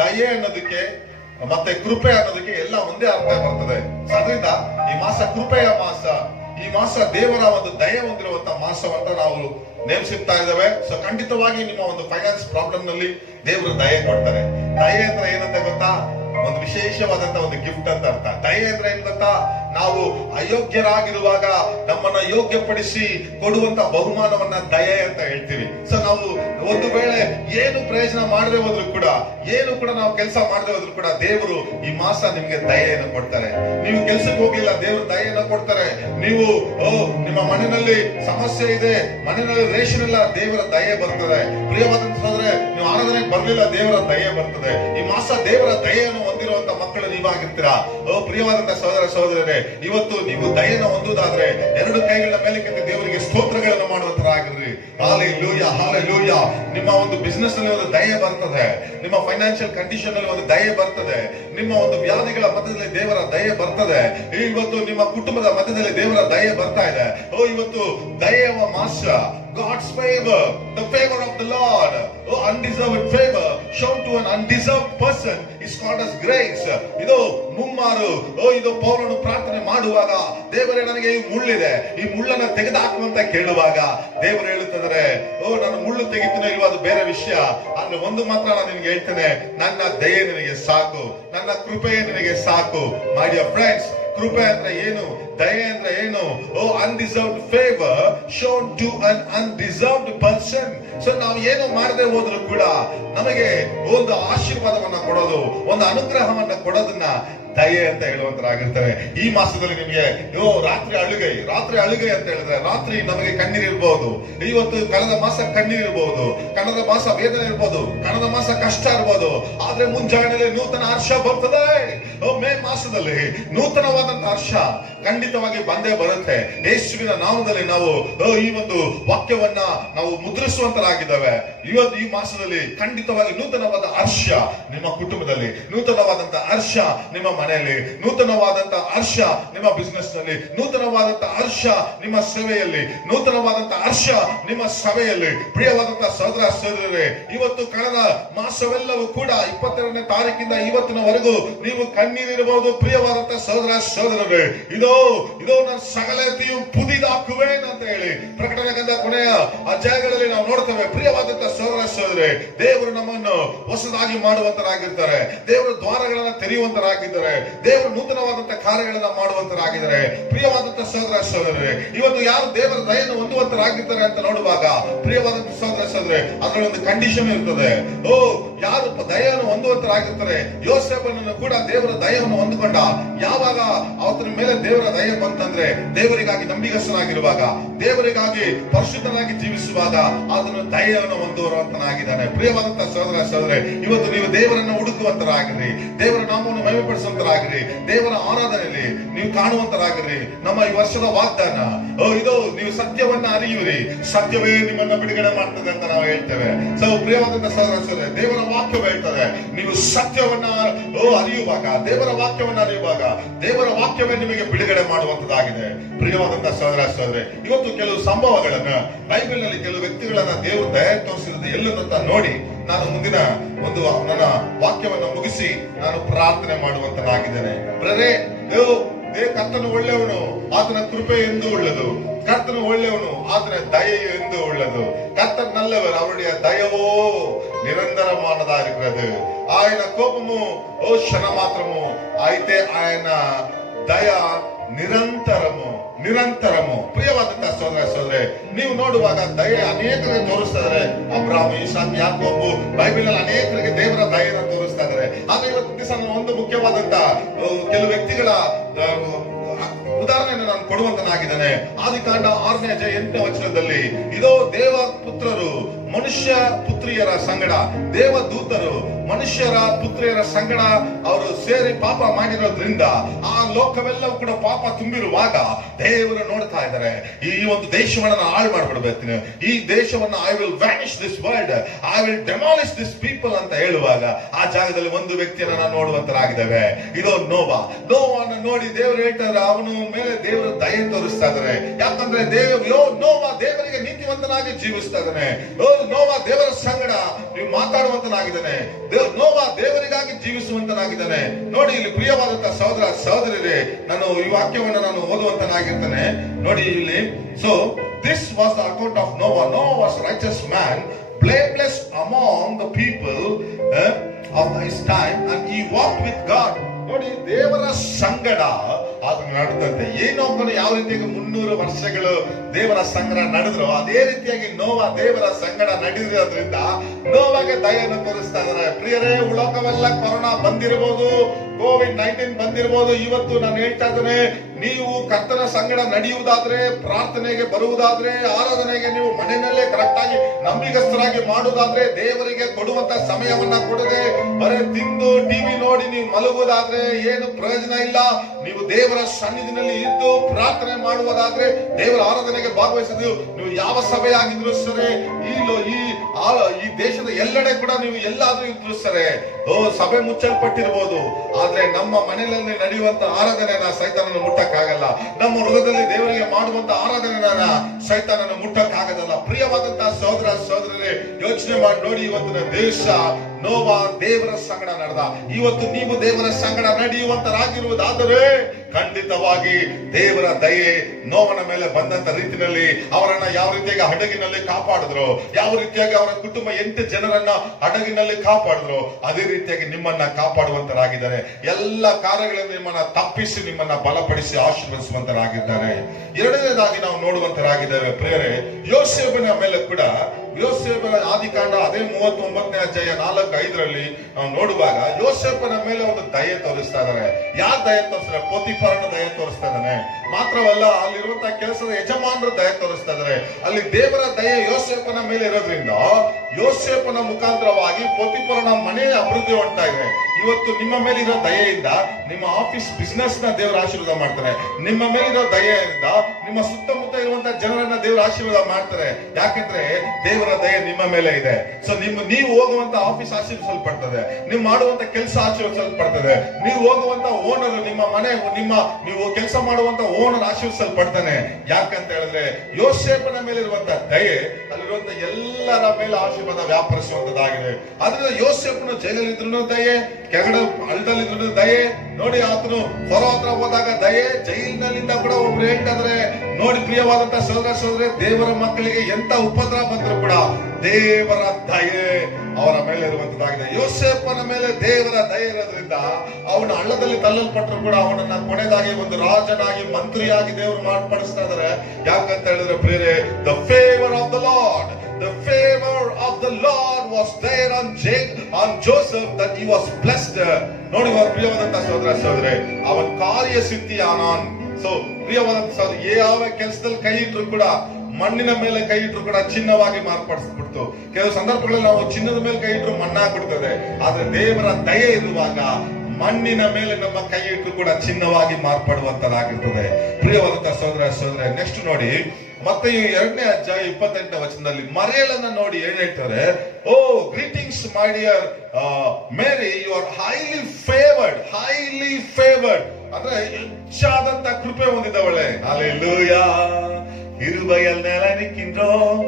ದಯೆ ಅನ್ನೋದಕ್ಕೆ ಮತ್ತೆ ಕೃಪೆ ಅನ್ನೋದಕ್ಕೆ ಎಲ್ಲ ಒಂದೇ ಅರ್ಥ ಬರ್ತದೆ. ಅದರಿಂದ ಈ ಮಾಸ ಕೃಪೆಯ ಮಾಸ, ಈ ಮಾಸ ದೇವರ ಒಂದು ದಯೆ ಹೊಂದಿರುವಂತ ಮಾಸವಂತ ನಾವು ನೇಮಿಸುತ್ತಾ ಇದ್ದೇವೆ. ಸೊ ಖಂಡಿತವಾಗಿ ನಿಮ್ಮ ಒಂದು ಫೈನಾನ್ಸ್ ಪ್ರಾಬ್ಲಮ್ ನಲ್ಲಿ ದೇವರು ದಯೆ ಕೊಡ್ತಾರೆ. ದಯೆ ಅಂದ್ರೆ ಏನಂತ ಗೊತ್ತಾ? ಒಂದು ವಿಶೇಷವಾದಂತ ಒಂದು ಗಿಫ್ಟ್ ಅಂತ ಅರ್ಥ. ದಯೆ ಅಂದ್ರೆ ಏನ್ ಗೊತ್ತಾ? ನಾವು ಅಯೋಗ್ಯರಾಗಿರುವಾಗ ನಮ್ಮನ್ನ ಯೋಗ್ಯಪಡಿಸಿ ಕೊಡುವಂತ ಬಹುಮಾನವನ್ನ ದಯೆ ಅಂತ ಹೇಳ್ತೀವಿ. ಸೊ ನಾವು ಒಂದು ವೇಳೆ ಏನು ಪ್ರಯೋಜನ ಮಾಡದೆ ಹೋದ್ರು ಕೂಡ, ಏನು ಕೂಡ ನಾವು ಕೆಲಸ ಮಾಡದೆ ಹೋದ್ರು ಕೂಡ ದೇವರು ಈ ಮಾಸ ನಿಮ್ಗೆ ದಯೆಯನ್ನು ಕೊಡ್ತಾರೆ. ನೀವು ಕೆಲ್ಸಕ್ಕೆ ಹೋಗಿಲ್ಲ, ದೇವರು ದಯೆಯನ್ನು ಕೊಡ್ತಾರೆ. ನೀವು ನಿಮ್ಮ ಮನೆಯಲ್ಲಿ ಸಮಸ್ಯೆ ಇದೆ, ಮನೆಯಲ್ಲಿ ರೇಷನ್ ಇಲ್ಲ, ದೇವರ ದಯೆ ಬರ್ತದೆ. ಪ್ರಿಯವಾದಂತ ಸಹೋದರರೇ, ನೀವು ಆರಾಧನೆಗೆ ಬರ್ಲಿಲ್ಲ, ದೇವರ ದಯೆ ಬರ್ತದೆ. ಈ ಮಾಸ ದೇವರ ದಯೆಯನ್ನು ಹೊಂದಿರುವಂತ ಮಕ್ಕಳು ನೀವಾಗಿರ್ತೀರಾ. ಪ್ರಿಯವಾದಂತ ಸಹೋದರ ಸಹೋದರರೇ, ಇವತ್ತು ನೀವು ದಯೆಯನ್ನು ಹೊಂದುವುದಾದ್ರೆ ಎರಡು ಕೈಗಳ ಮೇಲಕ್ಕೆತ್ತಿ ದೇವರಿಗೆ ಸ್ತೋತ್ರಗಳನ್ನು ಮಾಡುವಂತರಾಗಿರ್ರಿ. Hallelujah, hallelujah. ನಿಮ್ಮ ಒಂದು ಬಿಸ್ನೆಸ್ ಅಲ್ಲಿ ಒಂದು ದಯೆ ಬರ್ತದೆ, ನಿಮ್ಮ ಫೈನಾನ್ಷಿಯಲ್ ಕಂಡೀಷನ್ ಅಲ್ಲಿ ಒಂದು ದಯೆ ಬರ್ತದೆ, ನಿಮ್ಮ ಒಂದು ವ್ಯಾಧಿಗಳ ಮಧ್ಯದಲ್ಲಿ ದೇವರ ದಯೆ ಬರ್ತದೆ. ಇವತ್ತು ನಿಮ್ಮ ಕುಟುಂಬದ ಮಧ್ಯದಲ್ಲಿ ದೇವರ ದಯೆ ಬರ್ತಾ ಇದೆ. ಇವತ್ತು ದಯೆಯ ಮಾಸ. God's favor, the favor of the Lord, undeserved favor shown to an undeserved person is called as grace. ಇದು ಮುಮ್ಮಾರು. ಇದು ಪೌಲನು ಪ್ರಾರ್ಥನೆ ಮಾಡುವಾಗ, ದೇವರೇ ನನಗೆ ಈ ಮುಳ್ಳಿದೆ, ಈ ಮುಳ್ಳನ್ನ ತೆಗೆದುಹಾಕುವಂತ ಕೇಳುವಾಗ ದೇವರು ಹೇಳುತ್ತಿದ್ದಾರೆ, ನಾನು ಮುಳ್ಳು ತೆಗಿತೀನೋ ಇಲ್ವೋ ಅದು ಬೇರೆ ವಿಷಯ, ಆದ್ರೆ ಒಂದು ಮಾತ್ರ ನಾನು ನಿನಗೆ ಹೇಳ್ತೇನೆ, ನನ್ನ ದಯೆ ನಿನಗೆ ಸಾಕು, ನನ್ನ ಕೃಪೆಯೇ ನಿನಗೆ ಸಾಕು. ಮೈ ಡಿಯರ್ ಫ್ರೆಂಡ್ಸ್, ಕೃಪೆ ಅಂದ್ರೆ ಏನು? ದಯೆ ಅಂದ್ರೆ ಏನು? Undeserved favour shown to an undeserved person. So ನಾವು ಏನು ಮಾಡದೆ ಹೋದ್ರು ಕೂಡ ನಮಗೆ ಒಂದು ಆಶೀರ್ವಾದವನ್ನ ಕೊಡೋದು, ಒಂದು ಅನುಗ್ರಹವನ್ನ ಕೊಡೋದನ್ನ ದಯೆ ಅಂತ ಹೇಳುವಂತರಾಗಿರ್ತಾರೆ. ಈ ಮಾಸದಲ್ಲಿ ನಿಮಗೆ ರಾತ್ರಿ ಅಳುಗೈ ಅಂತ ಹೇಳಿದ್ರೆ, ರಾತ್ರಿ ನಮಗೆ ಕಣ್ಣೀರಿರ್ಬಹುದು. ಇವತ್ತು ಕಳೆದ ಮಾಸ ಕಣ್ಣೀರಿರ್ಬಹುದು, ಕಳೆದ ಮಾಸ ವೇದನೆ ಇರ್ಬೋದು, ಕಳೆದ ಮಾಸ ಕಷ್ಟ ಇರ್ಬೋದು, ಆದ್ರೆ ಮುಂಜಾನೆಯಲ್ಲಿ ನೂತನ ಹರ್ಷ ಬರ್ತದೆ. ಮೇ ಮಾಸದಲ್ಲಿ ನೂತನವಾದಂತ ಹರ್ಷ ಖಂಡಿತವಾಗಿ ಬಂದೇ ಬರುತ್ತೆ. ಯೇಸುವಿನ ನಾಮದಲ್ಲಿ ನಾವು ಈ ಒಂದು ವಾಕ್ಯವನ್ನ ನಾವು ಮುದ್ರಿಸುವಂತರಾಗಿದ್ದಾವೆ. ಇವತ್ತು ಈ ಮಾಸದಲ್ಲಿ ಖಂಡಿತವಾಗಿ ನೂತನವಾದ ಹರ್ಷ ನಿಮ್ಮ ಕುಟುಂಬದಲ್ಲಿ, ನೂತನವಾದಂತ ಹರ್ಷ ನಿಮ್ಮ ಮನೆಯಲ್ಲಿ, ನೂತನವಾದಂತ ಹರ್ಷ ನಿಮ್ಮ ಬಿಸ್ನೆಸ್ ನಲ್ಲಿ, ನೂತನವಾದಂತ ಹರ್ಷ ನಿಮ್ಮ ಸೇವೆಯಲ್ಲಿ, ನೂತನವಾದಂತ ಹರ್ಷ ನಿಮ್ಮ ಸಭೆಯಲ್ಲಿ. ಪ್ರಿಯವಾದಂತ ಸಹೋದರ ಸಹೋದರರೇ, ಇವತ್ತು ಕಳೆದ ಮಾಸವೆಲ್ಲವೂ ಕೂಡ 22ನೇ ತಾರೀಕಿಂದ ಇವತ್ತಿನವರೆಗೂ ನೀವು ಕಣ್ಣೀರಿರಬಹುದು. ಪ್ರಿಯವಾದಂತ ಸಹೋದರ ಸಹೋದರರೇ, ಇದೋ ನನ್ನ ಸಕಲತೆಯು ಪುದಿದಾಕುವೇನ್ ಅಂತ ಹೇಳಿ ಪ್ರಕಟಣೆ ಗ್ರಂಥ ಕೊನೆಯ ಅಧ್ಯಾಯಗಳಲ್ಲಿ ನಾವು ನೋಡ್ತೇವೆ. ಪ್ರಿಯವಾದಂತ ಸಹೋದರ ಸಹೋದರರೇ, ದೇವರು ನಮ್ಮನ್ನು ಹೊಸದಾಗಿ ಮಾಡುವಂತರಾಗಿರ್ತಾರೆ, ದೇವರು ದ್ವಾರಗಳನ್ನ ತೆರೆಯುವಂತರಾಗಿದ್ದಾರೆ, ದೇವರು ನೂತನವಾದಂತಹ ಕಾರ್ಯಗಳನ್ನ ಮಾಡುವಂತರಾಗಿದ್ದಾರೆ. ಪ್ರಿಯವಾದಂತಹ ಸಹೋದರ ಸಹೋದರರೇ, ಇವತ್ತು ಯಾರು ದೇವರ ದಯೆಯನ್ನು ಹೊಂದುವಂತರಾಗಿರ್ತಾರೆ ಅಂತ ನೋಡುವಾಗ, ಪ್ರಿಯವಾದಂತಹ ಸಹೋದರ ಸಹೋದರರೇ, ಅದರಲ್ಲಿ ಒಂದು ಕಂಡೀಷನ್ ಇರ್ತದೆ. ಯಾರು ದಯೆಯನ್ನು ಹೊಂದುವಂತರಾಗಿರ್ತಾರೆ, ಯೋಸೇಫನನ್ನು ಕೂಡ ದೇವರ ದಯೆಯನ್ನು ಹೊಂದಿಕೊಂಡ. ಯಾವಾಗ ಆತನ ಮೇಲೆ ದೇವರ ದಯೆ ಬಂತಂದ್ರೆ, ದೇವರಿಗಾಗಿ ನಂಬಿಗಸ್ತನಾಗಿರುವಾಗ, ದೇವರಿಗಾಗಿ ಪರಿಶುದ್ಧನಾಗಿ ಜೀವಿಸುವಾಗ ಆತನು ದಯೆಯನ್ನು ಹೊಂದುವಂತನಾಗಿದ್ದಾನೆ. ಪ್ರಿಯವಾದಂತಹ ಸಹೋದರ ಸಹೋದರರೇ, ಇವತ್ತು ನೀವು ದೇವರನ್ನು ಹುಡುಕುವಂತರಾಗಿರಿ, ದೇವರ ನಾಮವನ್ನು ಮಹಿಮೆಪಡಿಸುವಂತರಾಗಿರಿ, ದೇವರ ಆರಾಧನೆಯಲ್ಲಿ ನೀವು ಕಾಣುವಂತರಾಗಿರಿ. ನಮ್ಮ ಈ ವರ್ಷದ ವಾಗ್ದಾನ ಇದು, ನೀವು ಸತ್ಯವನ್ನ ಅರಿಯುವಿರಿ, ಸತ್ಯವೇ ನಿಮ್ಮನ್ನ ಬಿಡುಗಡೆ ಮಾಡ್ತದೆ ಅಂತ ನಾವು ಹೇಳ್ತೇವೆ. ಸೊ ಪ್ರಿಯವಾದಂತ ಸಹೋದರ ಸಹೋದರರೇ, ದೇವರ ವಾಕ್ಯವು ಹೇಳ್ತದೆ, ನೀವು ಸತ್ಯವನ್ನ ಅರಿಯುವಾಗ, ದೇವರ ವಾಕ್ಯವನ್ನ ಅರಿಯುವಾಗ ದೇವರ ವಾಕ್ಯವೇ ನಿಮಗೆ ಬಿಡುಗಡೆ ಮಾಡುವಂತದ್ದಾಗಿದೆ. ಪ್ರಿಯವಾದಂತ ಸಹೋದರ ಸಹೋದರರೇ, ಇವತ್ತು ಕೆಲವು ಸಂಭವಗಳನ್ನ ಬೈಬಲ್ ನಲ್ಲಿ ಕೆಲವು ವ್ಯಕ್ತಿಗಳನ್ನ ದೇವರು ದಯೆ ತೋರಿಸಿರೋದು ಎಲ್ಲದಂತ ನೋಡಿ ನಾನು ಮುಂದಿನ ಒಂದು ನನ್ನ ವಾಕ್ಯವನ್ನ ಮುಗಿಸಿ ನಾನು ಪ್ರಾರ್ಥನೆ ಮಾಡುವಂತನಾಗಿದ್ದೇನೆ. ಬ್ರದರೇ, ಕರ್ತನು ಒಳ್ಳೆಯವನು, ಆತನ ಕೃಪೆ ಎಂದು ಒಳ್ಳೆದು. ಕರ್ತನು ಒಳ್ಳೆಯವನು, ಆತನ ದಯೆಯು ಎಂದು உள்ளது. கர்த்தர் நல்லவர், அவருடைய தயவோ నిరంతరమానదా இருக்கிறது. ఆయన కోపము క్షణ మాత్రము, అయితే ఆయన దయ ನಿರಂತರము. ಪ್ರಿಯವಾದಂತ ಸಹೋದರ ಸಹೋದರೇ, ನೀವು ನೋಡುವಾಗ ದಯೆ ಅನೇಕರಿಗೆ ತೋರಿಸ್ತಾ ಇದ್ದಾರೆ. ಅಬ್ರಾಹಂ, ಇಸಾಕ್, ಯಾಕೋಬು, ಬೈಬಲ್ ನಲ್ಲಿ ಅನೇಕರಿಗೆ ದೇವರ ದಯೆಯನ್ನು ತೋರಿಸ್ತಾ ಇದ್ದಾರೆ. ಆದ್ರೆ ಇವತ್ತು ದಿವಸ ಒಂದು ಮುಖ್ಯವಾದಂತ ಕೆಲವು ವ್ಯಕ್ತಿಗಳ ಉದಾಹರಣೆಯನ್ನು ನಾನು ಕೊಡುವಂತನಾಗಿದ್ದೇನೆ. ಆದಿಕಾಂಡ 6ನೇ ಅಧ್ಯಾಯ 8ನೇ ವಚನದಲ್ಲಿ, ಇದೋ ದೇವ ಪುತ್ರರು ಮನುಷ್ಯ ಪುತ್ರಿಯರ ಸಂಗಡ, ದೇವದೂತರು ಮನುಷ್ಯರ ಪುತ್ರಿಯರ ಸಂಗಡ ಅವರು ಸೇರಿ ಪಾಪ ಮಾಡಿರೋದ್ರಿಂದ ಆ ಲೋಕವೆಲ್ಲವೂ ಕೂಡ ಪಾಪ ತುಂಬಿರುವಾಗ ದೇವರು ನೋಡ್ತಾ ಇದ್ದಾರೆ, ಈ ಒಂದು ದೇಶವನ್ನ ನಾನು ಹಾಳು ಮಾಡ್ಬಿಡ್ಬೇಕು, ಈ ದೇಶವನ್ನ I will vanish this world, I will demolish this people ಅಂತ ಹೇಳುವಾಗ ಆ ಜಾಗದಲ್ಲಿ ಒಂದು ವ್ಯಕ್ತಿಯನ್ನ ನಾವು ನೋಡುವಂತರಾಗಿದ್ದೇವೆ. ಇದು ನೋವನ್ನ ನೋಡಿ ದೇವರು ಹೇಳ್ತಾರೆ, ಅವನು ಮೇಲೆ ದೇವರು ದಯೆ ತೋರಿಸ್ತಾ ಇದ್ದಾರೆ. ಯಾಕಂದ್ರೆ ನೋವ ದೇವರಿಗೆ ನೀತಿವಂತನಾಗಿ ಜೀವಿಸ್ತಾ ಇದ್ದಾನೆ. ನೋವ ದೇವರ ಸಂಗಡ ನೀವು ಮಾತಾಡುವಂತನಾಗಿದ್ದಾನೆ. ನೋವ ದೇವರಿಗಾಗಿ ಜೀವಿಸುವಂತನಾಗಿದ್ದಾನೆ. ನೋಡಿ ಇಲ್ಲಿ ಪ್ರಿಯವಾದಂತಹ ಸಹೋದರ ಸಹೋದರರೇ, ನಾನು ಈ ವಾಕ್ಯವನ್ನು ನಾನು ಓದುವಂತನಾಗಿರ್ತೇನೆ. ನೋಡಿ ಇಲ್ಲಿ, so this was the account of Noah. Noah was a righteous man, blameless among the people, of his time and he walked with God. ನೋಡಿ, ದೇವರ ಸಂಗಡ ಅದು ನಡೆದಂತೆ ಏನೊಬ್ಬನು ಯಾವ ರೀತಿಯಾಗಿ 300 ವರ್ಷಗಳು ದೇವರ ಸಂಗಡ ನಡೆದ್ರು, ಅದೇ ರೀತಿಯಾಗಿ ನೋವ ದೇವರ ಸಂಗಡ ನಡೆದಿರೋದ್ರಿಂದ ನೋವಾಗೆ ದಯೆಯನ್ನು ತೋರಿಸ್ತಾ ಇದ್ದಾರೆ. ಪ್ರಿಯರೇ, ಉಲೋಕವೆಲ್ಲ ಕೊರೋನಾ ಬಂದಿರಬಹುದು, COVID-19 ಬಂದಿರಬಹುದು. ಇವತ್ತು ನಾನು ಹೇಳ್ತಾ ಇದ್ದೇನೆ, ನೀವು ಕರ್ತನ ಸಂಗಡ ನಡೆಯುವುದಾದ್ರೆ, ಪ್ರಾರ್ಥನೆಗೆ ಬರುವುದಾದ್ರೆ, ಆರಾಧನೆಗೆ ನೀವು ಮನೆಯಲ್ಲೇ ಕರೆಕ್ಟ್ ಆಗಿ ನಂಬಿಕಸ್ಥರಾಗಿ ಮಾಡುವುದಾದ್ರೆ, ದೇವರಿಗೆ ಕೊಡುವಂತ ಸಮಯವನ್ನ ಕೊಡದೆ ಬರೇ ತಿಂದು ಟಿವಿ ನೋಡಿ ನೀವು ಮಲಗುವುದಾದ್ರೆ ಏನು ಪ್ರಯೋಜನ ಇಲ್ಲ. ನೀವು ದೇವರ ಸನ್ನಿಧಿನಲ್ಲಿ ಇದ್ದು ಪ್ರಾರ್ಥನೆ ಮಾಡುವುದಾದ್ರೆ, ದೇವರ ಆರಾಧನೆಗೆ ಭಾಗವಹಿಸಿದ್ದು ನೀವು ಯಾವ ಸಭೆ ಆಗಿದ್ರು ಸರಿ, ಈ ದೇಶದ ಎಲ್ಲೆಡೆ ಕೂಡ ನೀವು ಎಲ್ಲಾದ್ರೂ ಇದ್ರು ಸರಿ, ಸಭೆ ಮುಚ್ಚಲ್ಪಟ್ಟಿರ್ಬೋದು, ಆದ್ರೆ ನಮ್ಮ ಮನೆಯಲ್ಲಿ ನಡೆಯುವಂತ ಆರಾಧನೆಯನ್ನ ಸೈತಾನನ ಮುಟ್ಟಕ್ಕಾಗಲ್ಲ. ನಮ್ಮ ಹೃದಯದಲ್ಲಿ ದೇವರಿಗೆ ಮಾಡುವಂತ ಆರಾಧನೆಯನ್ನ ಸೈತಾನನ ಮುಟ್ಟಕ್ಕಾಗಲ್ಲ. ಪ್ರಿಯವಾದಂತಹ ಸಹೋದರ ಸಹೋದರರೇ, ಯೋಚನೆ ಮಾಡಿ ನೋಡಿ, ಇವತ್ತಿನ ದೇಶ ನೋವ ದೇವರ ಸಂಗಡ ನಡೆದ. ಇವತ್ತು ನೀವು ದೇವರ ಸಂಗಡ ನಡೆಯುವಂತರಾಗಿರುವುದಾದರೆ ಖಂಡಿತವಾಗಿ ದೇವರ ದಯೆ ನೋವನ ಮೇಲೆ ಬಂದಂತ ರೀತಿಯಲ್ಲಿ ಅವರನ್ನ ಯಾವ ರೀತಿಯಾಗಿ ಹಡಗಿನಲ್ಲಿ ಕಾಪಾಡಿದ್ರು, ಯಾವ ರೀತಿಯಾಗಿ ಅವರ ಕುಟುಂಬ 8 ಜನರನ್ನ ಹಡಗಿನಲ್ಲಿ ಕಾಪಾಡಿದ್ರು, ಅದೇ ರೀತಿಯಾಗಿ ನಿಮ್ಮನ್ನ ಕಾಪಾಡುವಂತರಾಗಿದ್ದಾರೆ. ಎಲ್ಲ ಕಾರ್ಯಗಳನ್ನು ನಿಮ್ಮನ್ನ ತಪ್ಪಿಸಿ ನಿಮ್ಮನ್ನ ಬಲಪಡಿಸಿ ಆಶೀರ್ವದಿಸುವಂತರಾಗಿದ್ದಾರೆ. ಎರಡನೇದಾಗಿ ನಾವು ನೋಡುವಂತರಾಗಿದ್ದೇವೆ ಪ್ರಿಯರೇ, ಯೋಸೇಫನ ಮೇಲೆ ಕೂಡ, ಯೋಸೇಫನ ಆದಿಕಾಂಡ ಅದೇ 39ನೇ ಅಧ್ಯಾಯ 4-5ರಲ್ಲಿ ನಾವು ನೋಡುವಾಗ ಯೋಸೇಫನ ಮೇಲೆ ಒಂದು ದಯೆ ತೋರಿಸ್ತಾ ಇದ್ದಾರೆ. ಯಾರು ದಯೆ ತೋರಿಸ್ತಾರೆ? ಪೋತಿಫರನ ದಯೆ ತೋರಿಸ್ತಾ ಇದ್ದಾನೆ. ಮಾತ್ರವಲ್ಲ, ಅಲ್ಲಿರುವಂತಹ ಕೆಲಸದ ಯಜಮಾನರು ದಯೆ ತೋರಿಸ್ತಾ ಇದ್ದಾರೆ. ಅಲ್ಲಿ ದೇವರ ದಯೆ ಯೋಸೇಫನ ಮೇಲೆ ಇರೋದ್ರಿಂದ ಯೋಸೇಫನ ಮುಖಾಂತರವಾಗಿ ಪೋತಿಫರನ ಮನೆ ಅಭಿವೃದ್ಧಿ ಹೊಂದ್ತಾ ಇದೆ. ಇವತ್ತು ನಿಮ್ಮ ಮೇಲಿರೋ ದಯೆಯಿಂದ ನಿಮ್ಮ ಆಫೀಸ್ ಬಿಸ್ನೆಸ್ ನ ದೇವರ ಆಶೀರ್ವಾದ ಮಾಡ್ತಾರೆ. ನಿಮ್ಮ ಮೇಲಿರೋ ದಯೆಯಿಂದ ನಿಮ್ಮ ಸುತ್ತಮುತ್ತ ಇರುವಂತಹ ಜನರನ್ನ ದೇವರ ಆಶೀರ್ವಾದ ಮಾಡ್ತಾರೆ. ಯಾಕಂದ್ರೆ ದೇವರ ದಯೆ ನಿಮ್ಮ ಮೇಲೆ ಇದೆ. ಸೊ ನೀವು ಹೋಗುವಂತ ಆಫೀಸ್ ಆಶೀರ್ವಿಸಲ್ಪಡ್ತದೆ, ನೀವು ಮಾಡುವಂತ ಕೆಲಸ ಆಶೀರ್ವಿಸಲ್ಪಡ್ತದೆ, ನೀವು ಹೋಗುವಂತ ಓನರ್, ನಿಮ್ಮ ಮನೆ, ನೀವು ಕೆಲಸ ಮಾಡುವಂತ ಓನರ್ ಆಶೀರ್ವಿಸಲ್ಪಡ್ತಾನೆ. ಯಾಕಂತ ಹೇಳಿದ್ರೆ ಯೋಸೇಫನ ಮೇಲೆ ಇರುವಂತ ದಯೆ ಅಲ್ಲಿರುವಂತ ಎಲ್ಲರ ಮೇಲೆ ಆಶೀರ್ವಾದ ವ್ಯಾಪರಿಸುವಂತದ್ದಾಗಿದೆ. ಆದ್ರಿಂದ ಯೋಸೇಫನು ಜೈಲಲ್ಲಿದ್ರು ದಯೆ, ಕೆಳಗಡೆ ಹಳ್ಳದಲ್ಲಿದ್ರು ದಯೆ ನೋಡಿ, ಆತನು ಹೊರ ಹತ್ರ ಹೋದಾಗ ದಯೆ, ಜೈಲಿನಲ್ಲಿಂದ ಕೂಡ ಒಬ್ರು ಹೇಳ್ತಾದ್ರೆ ನೋಡಿ, ಪ್ರಿಯವಾದಂತ ಸಹೋದರ ಸಹೋದರಿ, ದೇವರ ಮಕ್ಕಳಿಗೆ ಎಂತ ಉಪದ್ರ ಬಂದ್ರು ಕೂಡ ದೇವರ ದಯೆ ಅವರ ಮೇಲೆ ಇರುವಂತದ್ದಾಗಿದೆ. ಯೋಸೇಫನ ಮೇಲೆ ದೇವರ ದಯೆ ಇರೋದ್ರಿಂದ ಅವನ ಹಳ್ಳದಲ್ಲಿ ತಳ್ಳಲ್ಪಟ್ಟರು ಕೂಡ ಅವನನ್ನ ಕೊನೆದಾಗಿ ಒಂದು ರಾಜನಾಗಿ, ಮಂತ್ರಿಯಾಗಿ ದೇವರು ಮಾರ್ಪಡಿಸ್ತಾ ಇದ್ದಾರೆ. ಯಾಕಂತ ಹೇಳಿದ್ರೆ ಪ್ರಿಯರೇ, the favour of the lord, the favor of the Lord was there on Joseph, that he was blessed. ನೋಡಿ ಪ್ರಿಯವಾದಂತ ಸಹೋದರ ಸಹೋದರಿ, ಅವನ ಕಾರ್ಯ ಸಿದ್ಧಿ ಆನಾನ್. ಸೊ ಪ್ರಿಯವಾದಂತ ಸಹೋದರ, ಯಾವ ಕೆಲಸದಲ್ಲಿ ಕೈ ಇಟ್ರು ಕೂಡ, ಮಣ್ಣಿನ ಮೇಲೆ ಕೈ ಇಟ್ರು ಕೂಡ ಚಿನ್ನವಾಗಿ ಮಾರ್ಪಡಿಸ್ಬಿಡ್ತು. ಕೆಲವು ಸಂದರ್ಭಗಳಲ್ಲಿ ನಾವು ಚಿನ್ನದ ಮೇಲೆ ಕೈ ಇಟ್ರು ಮಣ್ಣಾಗ್ಬಿಡ್ತದೆ. ಆದ್ರೆ ದೇವರ ದಯೆ ಇರುವಾಗ ಮಣ್ಣಿನ ಮೇಲೆ ನಮ್ಮ ಕೈ ಇಟ್ಟರು ಕೂಡ ಚಿನ್ನವಾಗಿ ಮಾರ್ಪಡುವಂತರಾಗಿರ್ತದೆ. ಪ್ರಿಯವಾದಂತ ಸಹೋದರ ಸಹೋದರ, ನೆಕ್ಸ್ಟ್ ನೋಡಿ, ಮತ್ತೆ ಈ 2ನೇ ಅಧ್ಯಾಯ 28ನೇ ವಚನದಲ್ಲಿ ಮರಿಯಳನ್ನ ನೋಡಿ ಏನ್ ಹೇಳ್ತಾರೆ? Oh greetings my dear Mary, you are highly favoured, ಅಂದ್ರೆ ಹೆಚ್ಚಾದಂತ ಕೃಪೆ ಹೊಂದಿದವಳೆ. ಹಲ್ಲೆಲೂಯಾ. கிருபையால் நிலை நிற்கின்றோம்,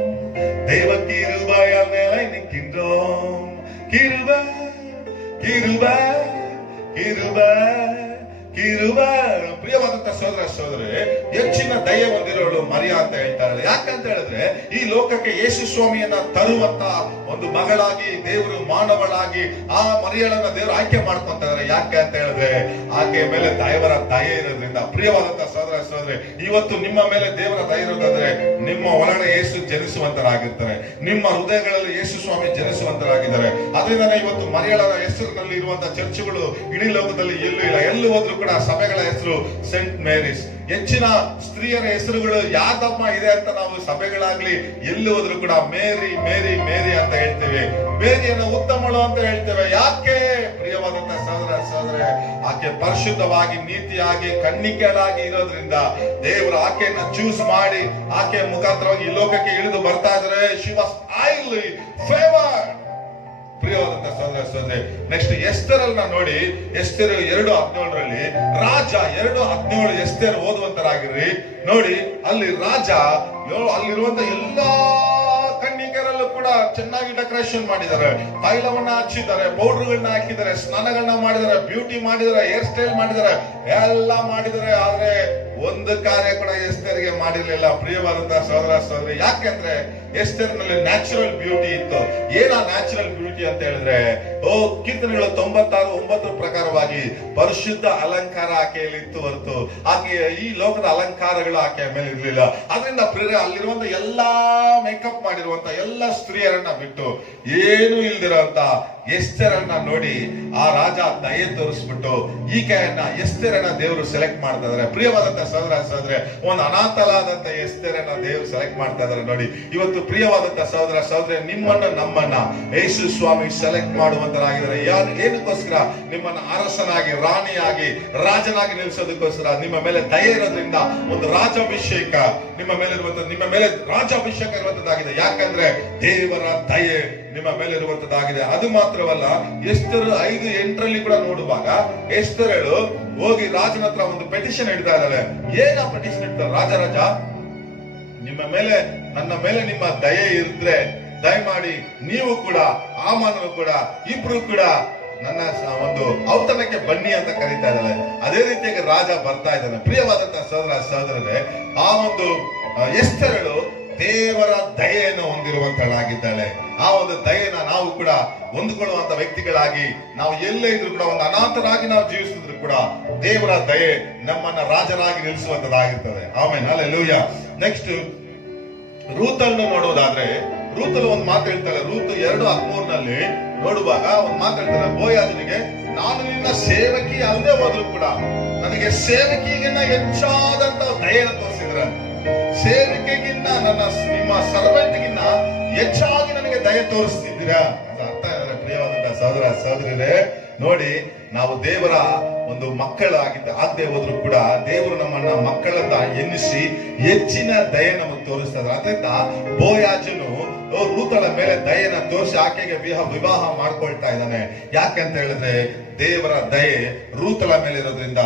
தேவ கிருபையால் நிலை நிற்கின்றோம். கிருபை கிருபை கிருபை கிருபை. ಪ್ರಿಯವಾದಂತ ಸಹೋದರ ಸಹೋದರಿ, ಹೆಚ್ಚಿನ ದಯೆ ಹೊಂದಿರೋಳು ಮರಿಯಾ ಅಂತ ಹೇಳ್ತಾರೆ. ಯಾಕಂತ ಹೇಳಿದ್ರೆ ಈ ಲೋಕಕ್ಕೆ ಯೇಸು ಸ್ವಾಮಿಯನ್ನ ತರುವಂತ ಒಂದು ಮಗಳಾಗಿ ದೇವರು ಮಾನವಳಾಗಿ ಆ ಮರಿಯಳನ್ನ ದೇವರು ಆಯ್ಕೆ ಮಾಡ್ಕೊಂತಾರೆ. ಯಾಕೆ ಅಂತ ಹೇಳಿದ್ರೆ ಆಕೆಯ ಮೇಲೆ ದೇವರ ದಯೆ ಇರೋದ್ರಿಂದ. ಪ್ರಿಯವಾದಂತ ಸಹೋದರ ಸಹೋದರಿ, ಇವತ್ತು ನಿಮ್ಮ ಮೇಲೆ ದೇವರ ದಯೆ ಇರೋದಾದ್ರೆ ನಿಮ್ಮ ಒಳಗಡೆ ಯೇಸು ಜನಿಸುವಂತರಾಗಿರ್ತಾರೆ, ನಿಮ್ಮ ಹೃದಯಗಳಲ್ಲಿ ಯೇಸು ಸ್ವಾಮಿ ಜನಿಸುವಂತರಾಗಿದ್ದಾರೆ. ಅದರಿಂದ ಇವತ್ತು ಮರಿಯಳರ ಹೆಸರಿನಲ್ಲಿ ಇರುವಂತಹ ಚರ್ಚ್ಗಳು ಇಡೀ ಲೋಕದಲ್ಲಿ ಎಲ್ಲೂ ಇಲ್ಲ. ಎಲ್ಲೂ ಹೋದ್ರು ಕೂಡ ಸಭೆಗಳ ಹೆಸರು ಸೇಂಟ್ ಮೇರೀಸ್. ಹೆಚ್ಚಿನ ಸ್ತ್ರೀಯರ ಹೆಸರುಗಳು ಯಾದಮ್ಮ ಇದೆ ಅಂತ ನಾವು ಸಭೆಗಳಾಗ್ಲಿ ಎಲ್ಲಿ ಹೋದ್ರು ಕೂಡ ಮೇರಿ ಮೇರಿ ಮೇರಿ ಅಂತ ಹೇಳ್ತೇವೆ. ಮೇರಿಯನ್ನು ಉತ್ತಮಳು ಅಂತ ಹೇಳ್ತೇವೆ. ಯಾಕೆ? ಪ್ರಿಯವಾದಂತ ಸಹೋದರ ಸಹೋದರ, ಆಕೆ ಪರಿಶುದ್ಧವಾಗಿ, ನೀತಿಯಾಗಿ, ಕನ್ನಿಕೆಯಾಗಿ ಇರೋದ್ರಿಂದ ದೇವರು ಆಕೆಯನ್ನ ಚೂಸ್ ಮಾಡಿ ಆಕೆಯ ಮುಖಾಂತರವಾಗಿ ಈ ಲೋಕಕ್ಕೆ ಇಳಿದು ಬರ್ತಾ ಇದ್ದಾರೆ. She was highly favoured. ಪ್ರಿಯವಾದಂತ ಸಹೋದರ ಸಹೋದರಿ, ನೆಕ್ಸ್ಟ್ ಎಸ್ತರನ್ನ ನೋಡಿ, ಎಸ್ತರು 2:17ರಲ್ಲಿ ರಾಜ 2:17 ಎಸ್ತರ್ ಓದುವಂತರಾಗಿರ್ರಿ. ನೋಡಿ, ಅಲ್ಲಿ ರಾಜ ಅಲ್ಲಿರುವಂತ ಎಲ್ಲಾ ಕನ್ನಿಕೆಯರಲ್ಲೂ ಕೂಡ ಚೆನ್ನಾಗಿ ಡೆಕೋರೇಷನ್ ಮಾಡಿದ್ದಾರೆ, ತೈಲವನ್ನ ಹಚ್ಚಿದ್ದಾರೆ, ಪೌಡರ್ಗಳನ್ನ ಹಾಕಿದ್ದಾರೆ, ಸ್ನಾನಗಳನ್ನ ಮಾಡಿದ್ದಾರೆ, ಬ್ಯೂಟಿ ಮಾಡಿದ್ದಾರೆ, ಹೇರ್ ಸ್ಟೈಲ್ ಮಾಡಿದ್ದಾರೆ, ಎಲ್ಲ ಮಾಡಿದ್ದಾರೆ. ಆದ್ರೆ ಒಂದು ಕಾರ್ಯ ಕೂಡ ಎಸ್ತೇರಿಗೆ ಮಾಡಿರ್ಲಿಲ್ಲ. ಪ್ರಿಯವಾದಂತಹ ಸಹೋದರ ಸಹೋದರಿ, ಯಾಕೆಂದ್ರೆ ಎಸ್ತೇರ್ನಲ್ಲಿ ನ್ಯಾಚುರಲ್ ಬ್ಯೂಟಿ ಇತ್ತು. ಏನ ನ್ಯಾಚುರಲ್ ಬ್ಯೂಟಿ ಅಂತ ಹೇಳಿದ್ರೆ, ಕೀರ್ತನೆಗಳು 96:9 ಪ್ರಕಾರವಾಗಿ ಪರಿಶುದ್ಧ ಅಲಂಕಾರ ಆಕೆಯಲ್ಲಿ ಇತ್ತು ಹೊರತು ಆಕೆಯ ಈ ಲೋಕದ ಅಲಂಕಾರಗಳು ಆಕೆಯ ಮೇಲೆ ಇರಲಿಲ್ಲ. ಅದರಿಂದ ಪ್ರಿಯರೇ, ಅಲ್ಲಿರುವಂತ ಎಲ್ಲಾ ಮೇಕಪ್ ಮಾಡಿರುವಂತ ಎಲ್ಲ ಸ್ತ್ರೀಯರನ್ನ ಬಿಟ್ಟು ಏನು ಇಲ್ದಿರೋಂತ ಎಸ್ತೇರನ್ನ ನೋಡಿ ಆ ರಾಜ ದಯೆ ತೋರಿಸ್ಬಿಟ್ಟು ಈಕೆಯನ್ನ ಎಸ್ತೇರನ್ನ ದೇವರು ಸೆಲೆಕ್ಟ್ ಮಾಡ್ತಾ ಇದಾರೆ. ಪ್ರಿಯವಾದಂತ ಸಹೋದರ ಸಹೋದರಿ, ಒಂದು ಅನಾಥಲಾದಂತ ಎಸ್ತೇರನ್ನ ದೇವರು ಸೆಲೆಕ್ಟ್ ಮಾಡ್ತಾ ಇದಾರೆ. ನೋಡಿ, ಇವತ್ತು ಪ್ರಿಯವಾದಂತ ಸಹೋದರ ಸಹೋದರಿ, ನಿಮ್ಮನ್ನ ನಮ್ಮನ್ನ ಯೇಸು ಸ್ವಾಮಿ ಸೆಲೆಕ್ಟ್ ಮಾಡುವಂತರಾಗಿದ್ದಾರೆ. ಏನಕ್ಕೋಸ್ಕರ? ನಿಮ್ಮನ್ನ ಅರಸನಾಗಿ, ರಾಣಿಯಾಗಿ, ರಾಜನಾಗಿ ನಿಲ್ಲಿಸೋದಕ್ಕೋಸ್ಕರ. ನಿಮ್ಮ ಮೇಲೆ ದಯೆ ಇರೋದ್ರಿಂದ ಒಂದು ರಾಜಾಭಿಷೇಕ ನಿಮ್ಮ ಮೇಲೆ ರಾಜಾಭಿಷೇಕ ಇರುವಂತದ್ದಾಗಿದೆ. ಯಾಕಂದ್ರೆ ದೇವರ ದಯೆ ನಿಮ್ಮ ಮೇಲೆ ಇರುವಂತದ್ದಾಗಿದೆ. ಅದು ಮಾತ್ರವಲ್ಲ, ಎಸ್ತೇರ್ 5:8 ಕೂಡ ನೋಡುವಾಗ ಎಸ್ತೇರಳು ಹೋಗಿ ರಾಜನ ಹತ್ರ ಒಂದು ಪೆಟಿಷನ್ ಇಡ್ತಾ ಇದ್ದಾಳೆ. ಏನ ಪೆಟಿಷನ್ ಇಡ್ತಾರೆ? ರಾಜ, ನನ್ನ ಮೇಲೆ ನಿಮ್ಮ ದಯೆ ಇದ್ರೆ ದಯಮಾಡಿ ನೀವು ಕೂಡ, ಆಮಾನನು ಕೂಡ, ಇಬ್ರು ಕೂಡ ನನ್ನ ಒಂದು ಔತಣಕ್ಕೆ ಬನ್ನಿ ಅಂತ ಕರೀತಾ ಇದ್ದಾಳೆ. ಅದೇ ರೀತಿಯಾಗಿ ರಾಜ ಬರ್ತಾ ಇದ್ದಾನೆ. ಪ್ರಿಯವಾದಂತಹ ಸಹೋದರ ಸಹೋದರರೇ, ಆ ಒಂದು ಎಸ್ತೇರಳು ದೇವರ ದಯೆಯನ್ನು ಹೊಂದಿರುವಂತಳಾಗಿದ್ದಾಳೆ. ಆ ಒಂದು ದಯೆನ ನಾವು ಕೂಡ ಹೊಂದಿಕೊಳ್ಳುವಂತ ವ್ಯಕ್ತಿಗಳಾಗಿ, ನಾವು ಎಲ್ಲೇ ಇದ್ರು ಕೂಡ, ಒಂದು ಅನಾಥರಾಗಿ ನಾವು ಜೀವಿಸಿದ್ರು ಕೂಡ ದೇವರ ದಯೆ ನಮ್ಮನ್ನ ರಾಜರಾಗಿ ನಿಲ್ಲಿಸುವಂತದ್ದಾಗಿರ್ತದೆ. ಆಮೇಲೆ ಹಲ್ಲೆಲೂಯಾ. ನೆಕ್ಸ್ಟ್ ರೂತನ್ನು ನೋಡುವುದಾದ್ರೆ, ರೂತಲ್ಲಿ ಒಂದು ಮಾತು ಹೇಳ್ತಾಳೆ. ರೂತ್ 2:13 ನೋಡುವಾಗ ಒಂದು ಮಾತು ಹೇಳ್ತಾರೆ, ಬೋಯಾಜನಿಗೆ, ನಾನು ನಿನ್ನ ಸೇವಕಿ ಅಲ್ಲದೆ ಹೋದ್ರು ಕೂಡ ನನಗೆ ಸೇವಕಿಗಿನ್ನ ಹೆಚ್ಚಾದಂತ ದಯೆನ ತೋರಿಸಿದ್ರ. ಸೇವಕಿಗಿನ್ನ ನಿಮ್ಮ ಸರ್ವೆಂಟ್ಗಿನ್ನ ಹೆಚ್ಚಾಗಿ ನನಗೆ ದಯೆ ತೋರಿಸ್ತಿದ್ದೀರಾ ಅಂತ ಅರ್ಥ ಏನಾದ್ರೆ, ಪ್ರಿಯವಾದಂತಹ ಸಹೋದರ ಸಹೋದರರೇ, ನೋಡಿ, ನಾವು ದೇವರ ಒಂದು ಆಗದೆ ಹೋದ್ರು ಕೂಡ ದೇವರು ನಮ್ಮನ್ನ ಮಕ್ಕಳನ್ನ ಎನ್ನಿಸಿ ಹೆಚ್ಚಿನ ದಯೆ ನಮಗೆ ತೋರಿಸ್ತಾ ಇದ್ದಾರೆ. ಅದರಿಂದ ಬೋಯಾಜನು ರೂತಳ ಮೇಲೆ ದಯೆನ ತೋರಿಸಿ ಆಕೆಗೆ ವಿವಾಹ ಮಾಡ್ಕೊಳ್ತಾ ಇದ್ದಾನೆ. ಯಾಕಂತ ಹೇಳಿದ್ರೆ ದೇವರ ದಯೆ ರೂತಳ ಮೇಲೆ ಇರೋದ್ರಿಂದ.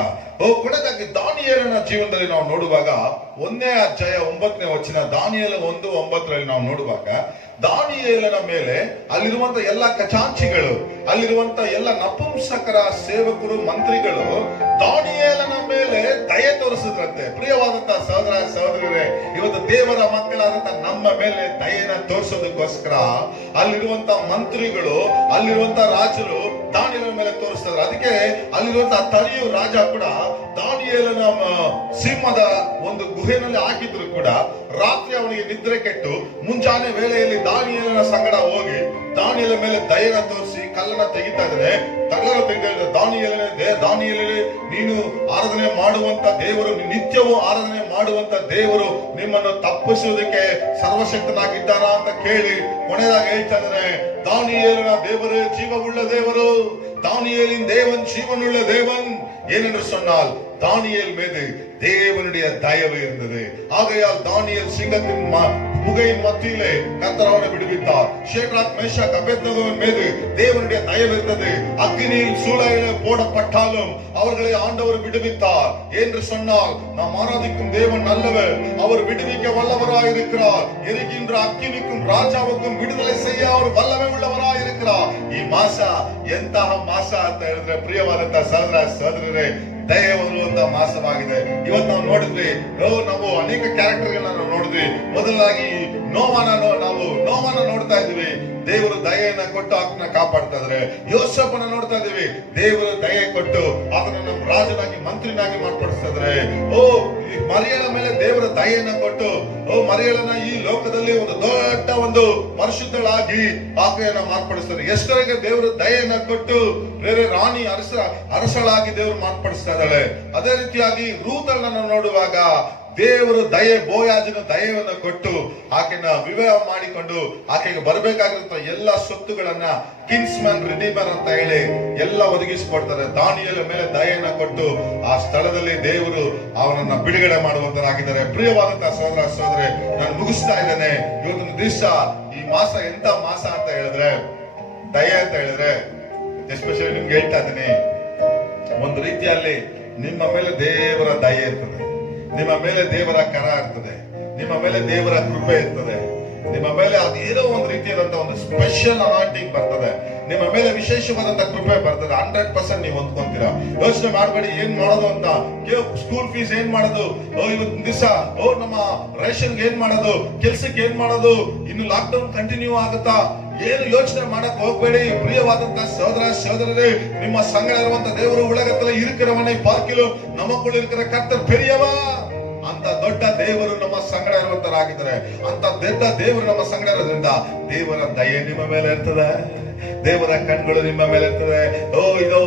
ಕೊನೆಗಾಗಿ ದಾನಿಯೇಲನ ಜೀವನದಲ್ಲಿ ನಾವು ನೋಡುವಾಗ 1ನೇ ಅಧ್ಯಾಯ 9ನೇ ವಚನ, ದಾನಿಯೇಲ 1:9 ನಾವು ನೋಡುವಾಗ, ದಾನಿಯೇಲನ ಮೇಲೆ ಅಲ್ಲಿರುವಂತ ಎಲ್ಲ ಖಜಾಂಚಿಗಳು, ಅಲ್ಲಿರುವಂತ ಎಲ್ಲ ನಪುಂಸಕರ ಸೇವಕರು, ಮಂತ್ರಿಗಳು ದಾನಿಯೇಲನ ಮೇಲೆ ದಯೆ ತೋರಿಸಿದ್ರಂತೆ. ಪ್ರಿಯವಾದಂತಹ ಸಹೋದರ ಸಹೋದರರೇ, ಇವತ್ತು ದೇವರ ಮಕ್ಕಳಾದಂತ ನಮ್ಮ ಮೇಲೆ ದಯೆನ ತೋರಿಸೋದಕ್ಕೋಸ್ಕರ ಅಲ್ಲಿರುವಂತ ಮಂತ್ರಿಗಳು, ಅಲ್ಲಿರುವಂತ ರಾಜರು ದಾನಿಯೇಲನ ಮೇಲೆ ತೋರಿಸ್ತಾರೆ. ಅದಕ್ಕೆ ಅಲ್ಲಿರುವಂತ ತಳಿಯು ರಾಜ ಕೂಡ ದಾನಿಯೇಲನ ಸಿಂಹದ ಒಂದು ಗುಹೆನಲ್ಲಿ ಹಾಕಿದ್ರು ಕೂಡ ರಾತ್ರಿ ಅವನಿಗೆ ನಿದ್ರೆ ಕೆಟ್ಟು ಮುಂಜಾನೆ ವೇಳೆಯಲ್ಲಿ ದಾನಿಯೇಲನ ಸಂಗಡ ಹೋಗಿ ದಾನಿಯೇಲ ಮೇಲೆ ದಯೆನ ತೋರಿಸಿ ಕಲ್ಲನ್ನ ತೆಗಿತಾ ಇದ್ದಾರೆ. ಕಲ್ಲನ್ನು ತೆಗೆದ ದಾನಿಯೇಲನೇ, ನೀನು ಆರಾಧನೆ ಮಾಡುವಂತ ದೇವರು, ನಿತ್ಯವೂ ಆರಾಧನೆ ಮಾಡುವಂತ ದೇವರು ನಿಮ್ಮನ್ನು ತಪ್ಪಿಸುವುದಕ್ಕೆ ಸರ್ವಶಕ್ತನಾಗಿದ್ದಾನ ಅಂತ ಕೇಳಿ ಕೊನೆಯದಾಗಿ ಹೇಳ್ತಾ ಇದ್ದಾರೆ, ದಾನಿಯೇಲನ ದೇವರೇ ಜೀವವುಳ್ಳ ದೇವರು, தானியேலின் தேவன் ஜீவனுள்ள தேவன் ஏனென்று சொன்னால் தானியேல் மீது தேவனுடைய தயவு இருந்தது. ஆகையால் தானியேல் சிங்கத்தின் புகையின் மத்தியிலே கர்த்தர் அவனை விடுவித்தார். ஷேட்ராக் மேஷாக் அபேத்நேகோவின் மீது தேவனுடைய தயவு இருந்தது. அக்கினியில் சூளையிலே போடப்பட்டாலும் அவர்களை ஆண்டவர் விடுவித்தார். என்று சொன்னால் நாம் ஆராதிக்கும் தேவன் நல்லவர், அவர் விடுவிக்க வல்லவராய் இருக்கிறார். எரிகின்ற அக்கினிக்கும் ராஜாவுக்கும் விடுதலை செய்ய அவர் வல்லமை உள்ளவராய் இருக்கிறார். ಈ ಮಾಸ ಎಂತಹ ಮಾಸ ಅಂತ ಹೇಳಿದ್ರೆ ಪ್ರಿಯವಾದಂತಹ ಸಹೋದರ ಸಹೋದರರೇ, ದಯೆ ಹೊಂದುವಂತ ಮಾಸವಾಗಿದೆ. ಇವತ್ತು ನಾವು ನೋಡಿದ್ವಿ, ನಾವು ಅನೇಕ ಕ್ಯಾರೆಕ್ಟರ್ಗಳನ್ನ ನಾವು ನೋಡಿದ್ವಿ. ಮೊದಲಾಗಿ ನೋವಾನ ನೋಡ್ತಾ ಇದ್ವಿ, ದೇವರು ದಯೆಯನ್ನ ಕೊಟ್ಟು ಆತನ ಕಾಪಾಡ್ತಾ ಇದ್ದಾರೆ. ಯೋಸೇಫನ ನೋಡ್ತಾ ಇದೀವಿ, ದೇವರು ದಯೆ ಕೊಟ್ಟು ಆತನ ನಮ್ಮ ರಾಜನಾಗಿ ಮಂತ್ರಿನಾಗಿ ಮಾರ್ಪಡಿಸ್ತಾ ಇದ್ದಾರೆ. ಮರಿಯಳ ಮೇಲೆ ದೇವರ ದಯೆಯನ್ನ ಕೊಟ್ಟು ಮರಿಯಳನ್ನ ಈ ಲೋಕದಲ್ಲಿ ಒಂದು ದೊಡ್ಡ ಒಂದು ಪರಿಶುದ್ಧಳಾಗಿ ಆಕೆಯನ್ನ ಮಾರ್ಪಡಿಸ್ತಾರೆ. ಎಷ್ಟರಿಗೆ ದೇವರು ದಯೆಯನ್ನ ಕೊಟ್ಟು ಬೇರೆ ರಾಣಿ ಅರಸಳಾಗಿ ದೇವರು ಮಾರ್ಪಡಿಸ್ತಾ ಇದ್ದಾಳೆ. ಅದೇ ರೀತಿಯಾಗಿ ರೂತಳನ್ನ ನೋಡುವಾಗ ದೇವರು ದಯೆ, ಬೋಯಾಜನ ದಯೆಯನ್ನು ಕೊಟ್ಟು ಆಕೆನ ವಿವಾಹ ಮಾಡಿಕೊಂಡು ಆಕೆಗೆ ಬರಬೇಕಾಗಿರುತ್ತ ಎಲ್ಲ ಸೊತ್ತುಗಳನ್ನ ಕಿನ್ಸ್ಮನ್ ರಿಡೀಮರ್ ಅಂತ ಹೇಳಿ ಎಲ್ಲ ಒದಗಿಸಿಕೊಡ್ತಾರೆ. ದಾನಿಯೇಲ ಮೇಲೆ ದಯೆಯನ್ನ ಕೊಟ್ಟು ಆ ಸ್ಥಳದಲ್ಲಿ ದೇವರು ಅವನನ್ನ ಬಿಡುಗಡೆ ಮಾಡುವಂತರಾಗಿದ್ದಾರೆ. ಪ್ರಿಯವಾದಂತಹ ಸಹೋದರ ಸಹೋದರಿ, ನಾನು ಮುಗಿಸ್ತಾ ಇದ್ದೇನೆ. ಇವತ್ತಿನ ದಿವಸ ಈ ಮಾಸ ಎಂತ ಮಾಸ ಅಂತ ಹೇಳಿದ್ರೆ, ದಯೆ ಅಂತ ಹೇಳಿದ್ರೆ, ಎಸ್ಪೆಷಲಿ ನಿಮ್ಗೆ ಹೇಳ್ತಾ ಇದ್ದೀನಿ, ಒಂದು ರೀತಿಯಲ್ಲಿ ನಿಮ್ಮ ಮೇಲೆ ದೇವರ ದಯೆ ಇರ್ತದೆ, ನಿಮ್ಮ ಮೇಲೆ ದೇವರ ಕರ ಇರ್ತದೆ, ನಿಮ್ಮ ಮೇಲೆ ದೇವರ ಕೃಪೆ ಇರ್ತದೆ. ನಿಮ್ಮ ಮೇಲೆ ಅದೇನೋ ಒಂದು ರೀತಿಯಾದಂತ ಒಂದು ಸ್ಪೆಷಲ್ ಅನಾಯಿಂಟಿಂಗ್ ಬರ್ತದೆ, ನಿಮ್ಮ ಮೇಲೆ ವಿಶೇಷವಾದಂತ ಕೃಪೆ ಬರ್ತದೆ. 100% ನೀವು ಹೊಂದ್ಕೊಂತೀರಾ. ಯೋಚನೆ ಮಾಡಬೇಡಿ ಏನ್ ಮಾಡೋದು ಅಂತ. ಸ್ಕೂಲ್ ಫೀಸ್ ಏನ್ ಮಾಡೋದು, ಇವತ್ತಿನ ದಿವಸ ನಮ್ಮ ರೇಷನ್ಗೆ ಏನ್ ಮಾಡೋದು, ಕೆಲ್ಸಕ್ಕೆ ಏನ್ ಮಾಡೋದು, ಇನ್ನು ಲಾಕ್ ಡೌನ್ ಕಂಟಿನ್ಯೂ ಆಗುತ್ತಾ, ಏನು ಯೋಚನೆ ಮಾಡಕ್ ಹೋಗ್ಬೇಡಿ. ಪ್ರಿಯವಾದಂತ ಸಹೋದರ ಸಹೋದರರೇ, ನಿಮ್ಮ ಸಂಗಡ ಇರುವಂತ ದೇವರು ಉಲಗத்துல இருக்கிறவனை பார்க்கிலும் நமக்குள் இருக்கிற கர்த்தர் பெரியவர். ಅಂತ ದೊಡ್ಡ ದೇವರು ನಮ್ಮ ಸಂಗಡ ಇರುವಂತರಾಗಿದ್ದಾರೆ. ಅಂತ ದೊಡ್ಡ ದೇವರು ನಮ್ಮ ಸಂಗಡ ಇರೋದ್ರಿಂದ ದೇವರ ದಯೆ ನಿಮ್ಮ ಮೇಲೆ ಇರ್ತದೆ, ದೇವರ ಕಣ್ಗಳು ನಿಮ್ಮ ಮೇಲೆ ಇರ್ತದೆ. ಇದು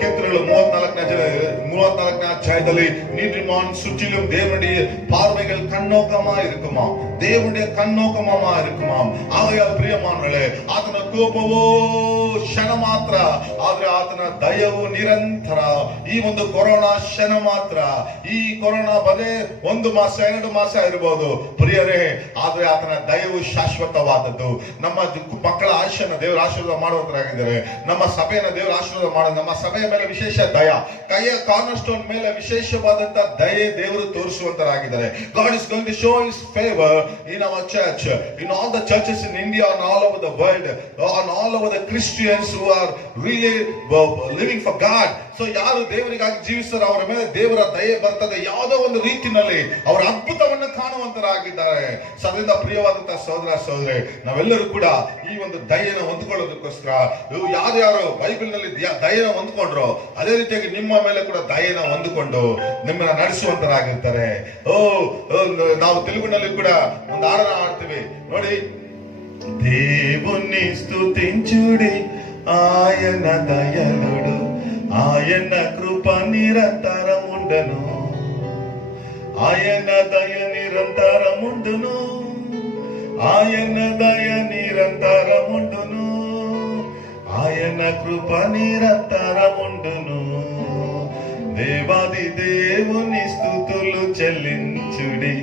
ಕೀರ್ತನೆಗಳು 34ನೇ அத்தியாயದಲ್ಲಿ நீதிமான் சுற்றிலும் தேவனுடைய பார்வைகள் கண்ணோக்கமா இருக்குமாம், தேவனுடைய கண்ணோக்கமா இருக்குமாம். ஆகையால் ಪ್ರಿಯಮಾನಗಳೇ, ಆತನ ಕೋಪವೋ ಕ್ಷಣ ಮಾತ್ರ, ಆದ್ರೆ ಆತನ ದಯವು ನಿರಂತರ. ಈ ಒಂದು ಕೊರೋನಾ ಕ್ಷಣ ಮಾತ್ರ, ಈ ಕೊರೋನಾ ಬರೇ 1 ಮಾಸ 2 ಮಾಸ ಇರಬಹುದು ಪ್ರಿಯರೇ, ಆದ್ರೆ ಆತನ ದಯವು ಶಾಶ್ವತವಾದದ್ದು. ನಮ್ಮ ಮಕ್ಕಳ ಆಶಯನ ದೇವರ ಆಶೀರ್ವಾದ ಮಾಡುವಂತರಾಗಿದ್ದಾರೆ. ನಮ್ಮ ಸಭೆಯನ್ನ ದೇವರ ಆಶೀರ್ವಾದ ಮಾಡೋದು, ನಮ್ಮ ಸಭೆಯ ಮೇಲೆ ವಿಶೇಷ ದಯ, ಕೈಯ ಕಾರ್ನರ್ ಸ್ಟೋನ್ ಮೇಲೆ ವಿಶೇಷವಾದಂತ ದಯೆ ದೇವರು ತೋರಿಸುವಂತರಾಗಿದ್ದಾರೆ. God is going to show his favor in our church, in all the churches in India and all over the world, and all over the Christians who are really living for God. So ಯಾರು ದೇವರಿಗಾಗಿ ಜೀವಿಸ್ತಾರೋ ಅವರ ಮೇಲೆ ದೇವರ ದಯೆ ಬರ್ತದೆ. ಯಾವುದೋ ಒಂದು ರೀತಿನಲ್ಲಿ ಅವರ ಅದ್ಭುತವನ್ನು ಕಾಣುವಂತರಾಗಿದ್ದಾರೆ. ಸದರಿಂದ ಪ್ರಿಯವಾದಂತಹ ಸಹೋದರ ಸಹೋದರಿ, ನಾವೆಲ್ಲರೂ ಕೂಡ ಈ ಒಂದು ದಯೆಯನ್ನು ಹೊಂದ್ಕೊಳ್ಳೋದಕ್ಕೋಸ್ಕರ ಯಾರ್ಯಾರು ಬೈಬಲ್ ನಲ್ಲಿ ದಯೆನ ಹೊಂದ್ಕೊಂಡ್ರು ಅದೇ ರೀತಿಯಾಗಿ ನಿಮ್ಮ ಮೇಲೆ ಕೂಡ ದಯೆನ ಹೊಂದಿಕೊಂಡು ನಿಮ್ಮನ್ನ ನಡೆಸುವಂತರಾಗಿರ್ತಾರೆ. ನಾವು ತೆಲುಗಿನಲ್ಲಿ ಕೂಡ ಒಂದು ಹಾಡನ್ನ ಹಾಡ್ತೀವಿ ನೋಡಿ. దేవుని స్తుతించుడి ఆయన దయలుడు, ఆయన కృప నిరంతరముండను, ఆయన దయ నిరంతరముండును, ఆయన దయ నిరంతరముండును, ఆయన కృప నిరంతరముండును. దేవాది దేవుని స్తుతులు చెల్లించుడి,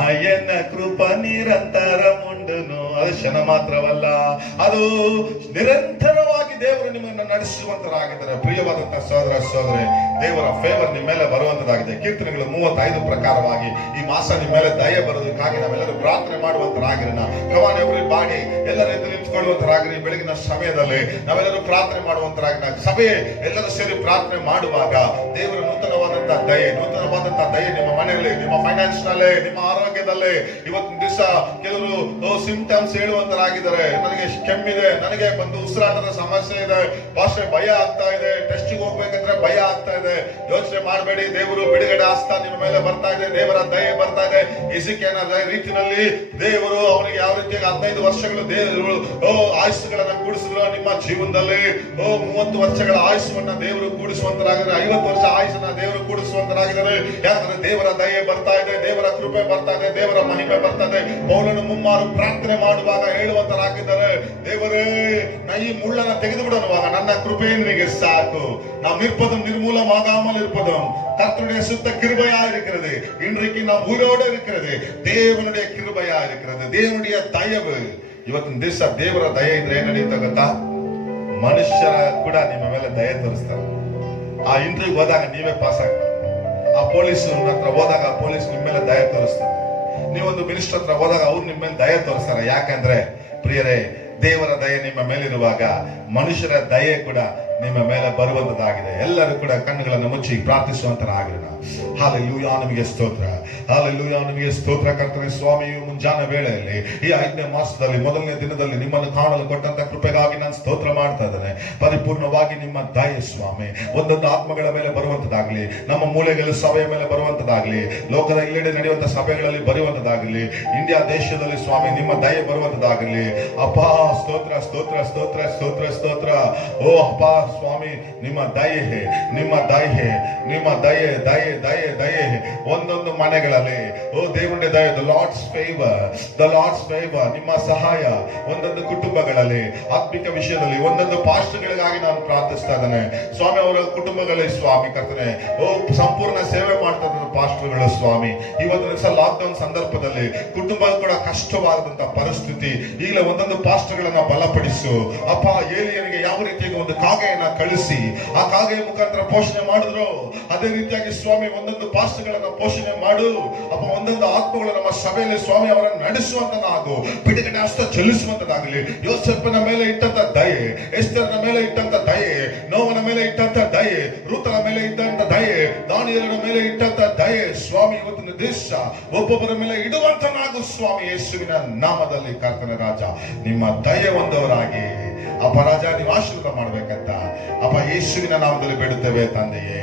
ఆయన కృప ನಿರಂತರముండును. ಅದು ಕ್ಷಣ ಮಾತ್ರವಲ್ಲ, ಅದು ನಿರಂತರವಾಗಿ ದೇವರು ನಿಮ್ಮನ್ನು ನಡೆಸುವಂತರಾಗಿದ್ದಾರೆ. ಪ್ರಿಯವಾದಂತಹ ಸಹೋದರ ಸಹೋದರಿ, ದೇವರ ಫೇವರ್ ನಿಮ್ಮ ಮೇಲೆ ಬರುವಂತದಾಗಿದೆ. ಕೀರ್ತನೆಗಳು 35 ಪ್ರಕಾರವಾಗಿ ಈ ಮಾಸ ನಿಮ್ಮ ಮೇಲೆ ದಯೆ ಬರೋದಕ್ಕಾಗಿ ನಾವೆಲ್ಲರೂ ಪ್ರಾರ್ಥನೆ ಮಾಡುವಂತರಾಗಿರೋಣ. ಕಮಾನ್ ಎವ್ರಿ ಬಾಡಿ, ಎಲ್ಲರ ಎದ್ದು ನಿಂತ್ಕೊಳ್ಳುವಂತರಾಗಿರಿ. ಬೆಳಗಿನ ಸಮಯದಲ್ಲಿ ನಾವೆಲ್ಲರೂ ಪ್ರಾರ್ಥನೆ ಮಾಡುವಂತರಾಗಿನ ಸಭೆ ಎಲ್ಲರೂ ಸೇರಿ ಪ್ರಾರ್ಥನೆ ಮಾಡುವಾಗ ದೇವರ ನೂತನವಾದಂತಹ ದಯೆ ನಿಮ್ಮ ಮನೆಯಲ್ಲಿ, ನಿಮ್ಮ ಫೈನಾನ್ಸ್ ನಲ್ಲಿ, ನಿಮ್ಮ ಆರೋಗ್ಯದಲ್ಲಿ. ಇವತ್ತಿನ ದಿವಸ ಕೆಲವರು ಸಿಂಪ್ಟಮ್ಸ್ ಹೇಳುವಂತರಾಗಿದ್ದಾರೆ. ನನಗೆ ಕೆಮ್ಮಿದೆ, ನನಗೆ ಬಂದು ಉಸಿರಾಟದ ಸಮಸ್ಯೆ ಇದೆ, ಭಾಷೆ ಭಯ ಆಗ್ತಾ ಇದೆ, ಟೆಸ್ಟಿಗೆ ಹೋಗ್ಬೇಕಂದ್ರೆ ಭಯ ಆಗ್ತಾ ಇದೆ. ಯೋಚನೆ ಮಾಡಬೇಡಿ, ದೇವರು ಬಿಡುಗಡೆ ಆಸ್ತಾ ನಿಮ್ಮ ಮೇಲೆ ಬರ್ತಾ ಇದೆ, ದೇವರ ದಯೆ ಬರ್ತಾ ಇದೆ. ಇಸಿಕೇನ ರೀತಿಯಲ್ಲಿ ದೇವರು ಅವನಿಗೆ ಯಾವ ರೀತಿಯಾಗಿ 15 ವರ್ಷಗಳು ದೇವರು ಆಯುಸ್ಸುಗಳನ್ನ ಕೂಡಿಸಿದ್ರು ನಿಮ್ಮ ಜೀವನದಲ್ಲಿ. 30 ವರ್ಷಗಳ ಆಯುಸ್ಸನ್ನ ದೇವರು ಕೂಡಿಸುವಂತರಾಗಿದ್ದಾರೆ, 50 ವರ್ಷ ಆಯುಸ್ಸನ್ನ ದೇವರು ಕೂಡಿಸುವಂತರಾಗಿದ್ದಾರೆ. ಯಾಕಂದ್ರೆ ದೇವರ ದಯೆ ಬರ್ತಾ ಇದೆ, ದೇವರ ಕೃಪೆ ಬರ್ತಾ ಇದೆ, ದೇವರ ಮಹಿಮೆ ಬರ್ತಾ ಇದೆ. ಪೌಲನು ಮುಮ್ಮಾರು ಪ್ರಾರ್ಥನೆ ಮಾಡುವಾಗ ಹೇಳುವಂತರಾಗಿದ್ದಾರೆ, ದೇವರೇ ನಾ ಈ ಮುಳ್ಳನ್ನ ತೆಗೆದು ಬಿಡೋನುವಾಗ ನನ್ನ ಕೃಪೆ ನಿನಗೆ ಸಾಕು. நாம் நிற்பதும் நிர்மூலமாகாமல் இருப்பதும் கர்த்தருடைய சுத்த கிருபையா இருக்கிறது. இன்றைக்கு நாம் உயிரோடு இருக்கிறது தேவனுடைய கிருபையா இருக்கிறது, தேவனுடைய ದಯವು. ಇವತ್ತಿನ ದಿವಸ ದೇವರ ದಯೆ ಇದ್ರೆ ಏನ್ ನಡೆಯುತ್ತೆ ಗೊತ್ತಾ? ಮನುಷ್ಯರ ಕೂಡ ನಿಮ್ಮ ಮೇಲೆ ದಯೆ ತೋರಿಸ್ತಾರೆ. ಆ ಇಂಟರ್ವ್ಯೂ ಹೋದಾಗ ನೀವೇ ಪಾಸ್ ಆಗ್ತೀರಿ. ಆ ಪೊಲೀಸ್ ಹತ್ರ ಹೋದಾಗ ಪೊಲೀಸ್ ನಿಮ್ಮ ಮೇಲೆ ದಯೆ ತೋರಿಸ್ತಾರೆ. ನೀವೊಂದು ಮಿನಿಸ್ಟರ್ ಹತ್ರ ಹೋದಾಗ ಅವ್ರು ನಿಮ್ಮ ಮೇಲೆ ದಯೆ ತೋರಿಸ್ತಾರೆ. ಯಾಕಂದ್ರೆ ಪ್ರಿಯರೇ, ದೇವರ ದಯೆ ನಿಮ್ಮ ಮೇಲಿರುವಾಗ ಮನುಷ್ಯರ ದಯೆ ಕೂಡ ನಿಮ್ಮ ಮೇಲೆ ಬರುವಂತದಾಗಿದೆ. ಎಲ್ಲರೂ ಕೂಡ ಕಣ್ಣುಗಳನ್ನು ಮುಚ್ಚಿ ಪ್ರಾರ್ಥಿಸುವಂತರಾಗಿರೋಣ. ಹಾಲೆಲೂಯಾ, ನಿಮಗೆ ಸ್ತೋತ್ರ, ಹಾಲೆಲೂಯಾ, ನಿಮಗೆ ಸ್ತೋತ್ರ ಕರ್ತನೇ. ಸ್ವಾಮಿಯು ಮುಂಜಾನೆ ವೇಳೆಯಲ್ಲಿ ಈ 5ನೇ ಮಾಸದಲ್ಲಿ 1ನೇ ದಿನದಲ್ಲಿ ನಿಮ್ಮನ್ನು ಕಾಣಲು ಕೊಟ್ಟಂತ ಕೃಪೆಗಾಗಿ ನಾನು ಸ್ತೋತ್ರ ಮಾಡ್ತಾ ಇದ್ದೇನೆ. ಪರಿಪೂರ್ಣವಾಗಿ ನಿಮ್ಮ ದಯೆ ಸ್ವಾಮಿ ಒಂದೊಂದು ಆತ್ಮಗಳ ಮೇಲೆ ಬರುವಂತದಾಗ್ಲಿ, ನಮ್ಮ ಮೂಲೆಗಳ ಸಭೆಯ ಮೇಲೆ ಬರುವಂತದಾಗ್ಲಿ, ಲೋಕದ ಎಲ್ಲೆಡೆ ನಡೆಯುವಂತ ಸಭೆಗಳಲ್ಲಿ ಬರುವಂತದಾಗಲಿ, ಇಂಡಿಯಾ ದೇಶದಲ್ಲಿ ಸ್ವಾಮಿ ನಿಮ್ಮ ದಯೆ ಬರುವಂತದಾಗಲಿ. ಅಪ್ಪ ಸ್ತೋತ್ರ ಸ್ತೋತ್ರ ಸ್ತೋತ್ರ ಸ್ತೋತ್ರ ಸ್ತೋತ್ರ. ಓ ಅಪ್ಪ ಸ್ವಾಮಿ, ನಿಮ್ಮ ದಯೆ, ನಿಮ್ಮ ದಯೆ, ನಿಮ್ಮ ದಯೆ ದಯೆ ದಯೆ ದಯೆ ಒಂದೊಂದು ಮನೆಗಳಲ್ಲಿ. ಓ ದೇವರ ದಯೆ, the lord's favour, the lord's favour, ನಿಮ್ಮ ಸಹಾಯ ಒಂದೊಂದು ಕುಟುಂಬಗಳಲ್ಲಿ, ಆತ್ಮಿಕ ವಿಷಯದಲ್ಲಿ ಒಂದೊಂದು ಪಾಸ್ಟರ್ಗಳಿಗಾಗಿ ನಾನು ಪ್ರಾರ್ಥಿಸ್ತಾ ಇದ್ದೇನೆ ಸ್ವಾಮಿ. ಅವರ ಕುಟುಂಬಗಳಲ್ಲಿ ಸ್ವಾಮಿ ಕರ್ತನೆ, ಓ ಸಂಪೂರ್ಣ ಸೇವೆ ಮಾಡ್ತಾ ಇದ್ದಾರೆ ಪಾಸ್ಟರ್ಗಳು ಸ್ವಾಮಿ. ಇವತ್ತಿನ ದಿವಸ ಲಾಕ್ಡೌನ್ ಸಂದರ್ಭದಲ್ಲಿ ಕುಟುಂಬ ಕೂಡ ಕಷ್ಟವಾದಂತ ಪರಿಸ್ಥಿತಿ. ಈಗಲೇ ಒಂದೊಂದು ಪಾಸ್ಟರ್ಗಳನ್ನ ಬಲಪಡಿಸು ಅಪ್ಪ. ಏಲಿಯನಿಗೆ ಯಾವ ರೀತಿಯಾಗಿ ಒಂದು ಕಾಗೆ ಕಾಗೆಯನ್ನ ಕಳಿಸಿ ಆ ಕಾಗೆಯ ಮುಖಾಂತರ ಪೋಷಣೆ ಮಾಡಿದ್ರು. ಅದೇ ರೀತಿಯಾಗಿ ಸ್ವಾಮಿ ಒಂದೊಂದು ಪಾಸ್ಟ್ಗಳನ್ನ ಪೋಷಣೆ ಮಾಡು ಅಪ್ಪ. ಒಂದೊಂದು ಆತ್ಮಗಳು ನಮ್ಮ ಸಭೆಯಲ್ಲಿ ಸ್ವಾಮಿ ಅವರನ್ನು ನಡೆಸುವಂತನಾಗು, ಬಿಡುಗಡೆ ಹಸ್ತ ಚೆಲ್ಲಿಸುವಂತದಾಗಲಿ. ಯೋಸೇಫನ ಮೇಲೆ ಇಟ್ಟಂತ ದಯೆ, ಎಸ್ತರನ ಮೇಲೆ ಇಟ್ಟಂತ ದಯೆ, ನೋವನ ಮೇಲೆ ಇಟ್ಟಂತ ದಯೆ, ಋತನ ಮೇಲೆ ಇಟ್ಟಂತ ದಯೆ, ದಾನಿಯೇಲನ ಮೇಲೆ ಇಟ್ಟಂತ ದಯೆ ಸ್ವಾಮಿ ಇವತ್ತಿನ ದಿವಸ ಒಬ್ಬೊಬ್ಬರ ಮೇಲೆ ಇಡುವಂತನಾಗು ಸ್ವಾಮಿ ಯೇಸುವಿನ ನಾಮದಲ್ಲಿ. ಕರ್ತನ ರಾಜ ನಿಮ್ಮ ದಯೆ ಹೊಂದವರಾಗಿ ಅಪ್ಪ ರಾಜ ನೀವು ಆಶೀರ್ವಾದ ಮಾಡ್ಬೇಕಂತ ಅಪ್ಪ ಯೇಸುವಿನ ನಾಮದಲ್ಲಿ ಬೇಡುತ್ತೇವೆ ತಂದೆಯೇ.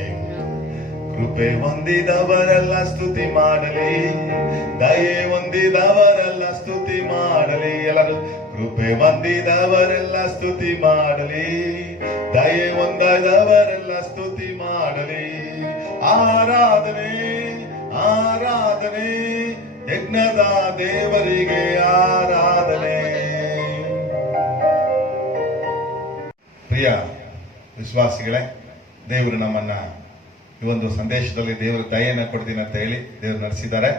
ಕೃಪೆ ಹೊಂದಿದವರೆಲ್ಲ ಸ್ತುತಿ ಮಾಡಲಿ, ದಯೆ ಹೊಂದಿದವರೆಲ್ಲ ಸ್ತುತಿ ಮಾಡಲಿ. ಎಲ್ಲರೂ ಕೃಪೆ ಹೊಂದಿದವರೆಲ್ಲ ಸ್ತುತಿ ಮಾಡಲಿ, ದಯೆ ಹೊಂದಿದವರೆಲ್ಲ ಸ್ತುತಿ ಮಾಡಲಿ. ಆರಾಧನೆ ಆರಾಧನೆ ಯಜ್ಞದ ದೇವರಿಗೆ ಆರಾಧನೆ. ಪ್ರಿಯ ವಿಶ್ವಾಸಿಗಳೇ, ದೇವರು ನಮ್ಮನ್ನ ಈ ಒಂದು ಸಂದೇಶದಲ್ಲಿ ದೇವರ ದಯೆಯನ್ನು ಕೊಡ್ತೀನಿ ಅಂತ ಹೇಳಿ ದೇವರು ನಡೆಸಿದ್ದಾರೆ.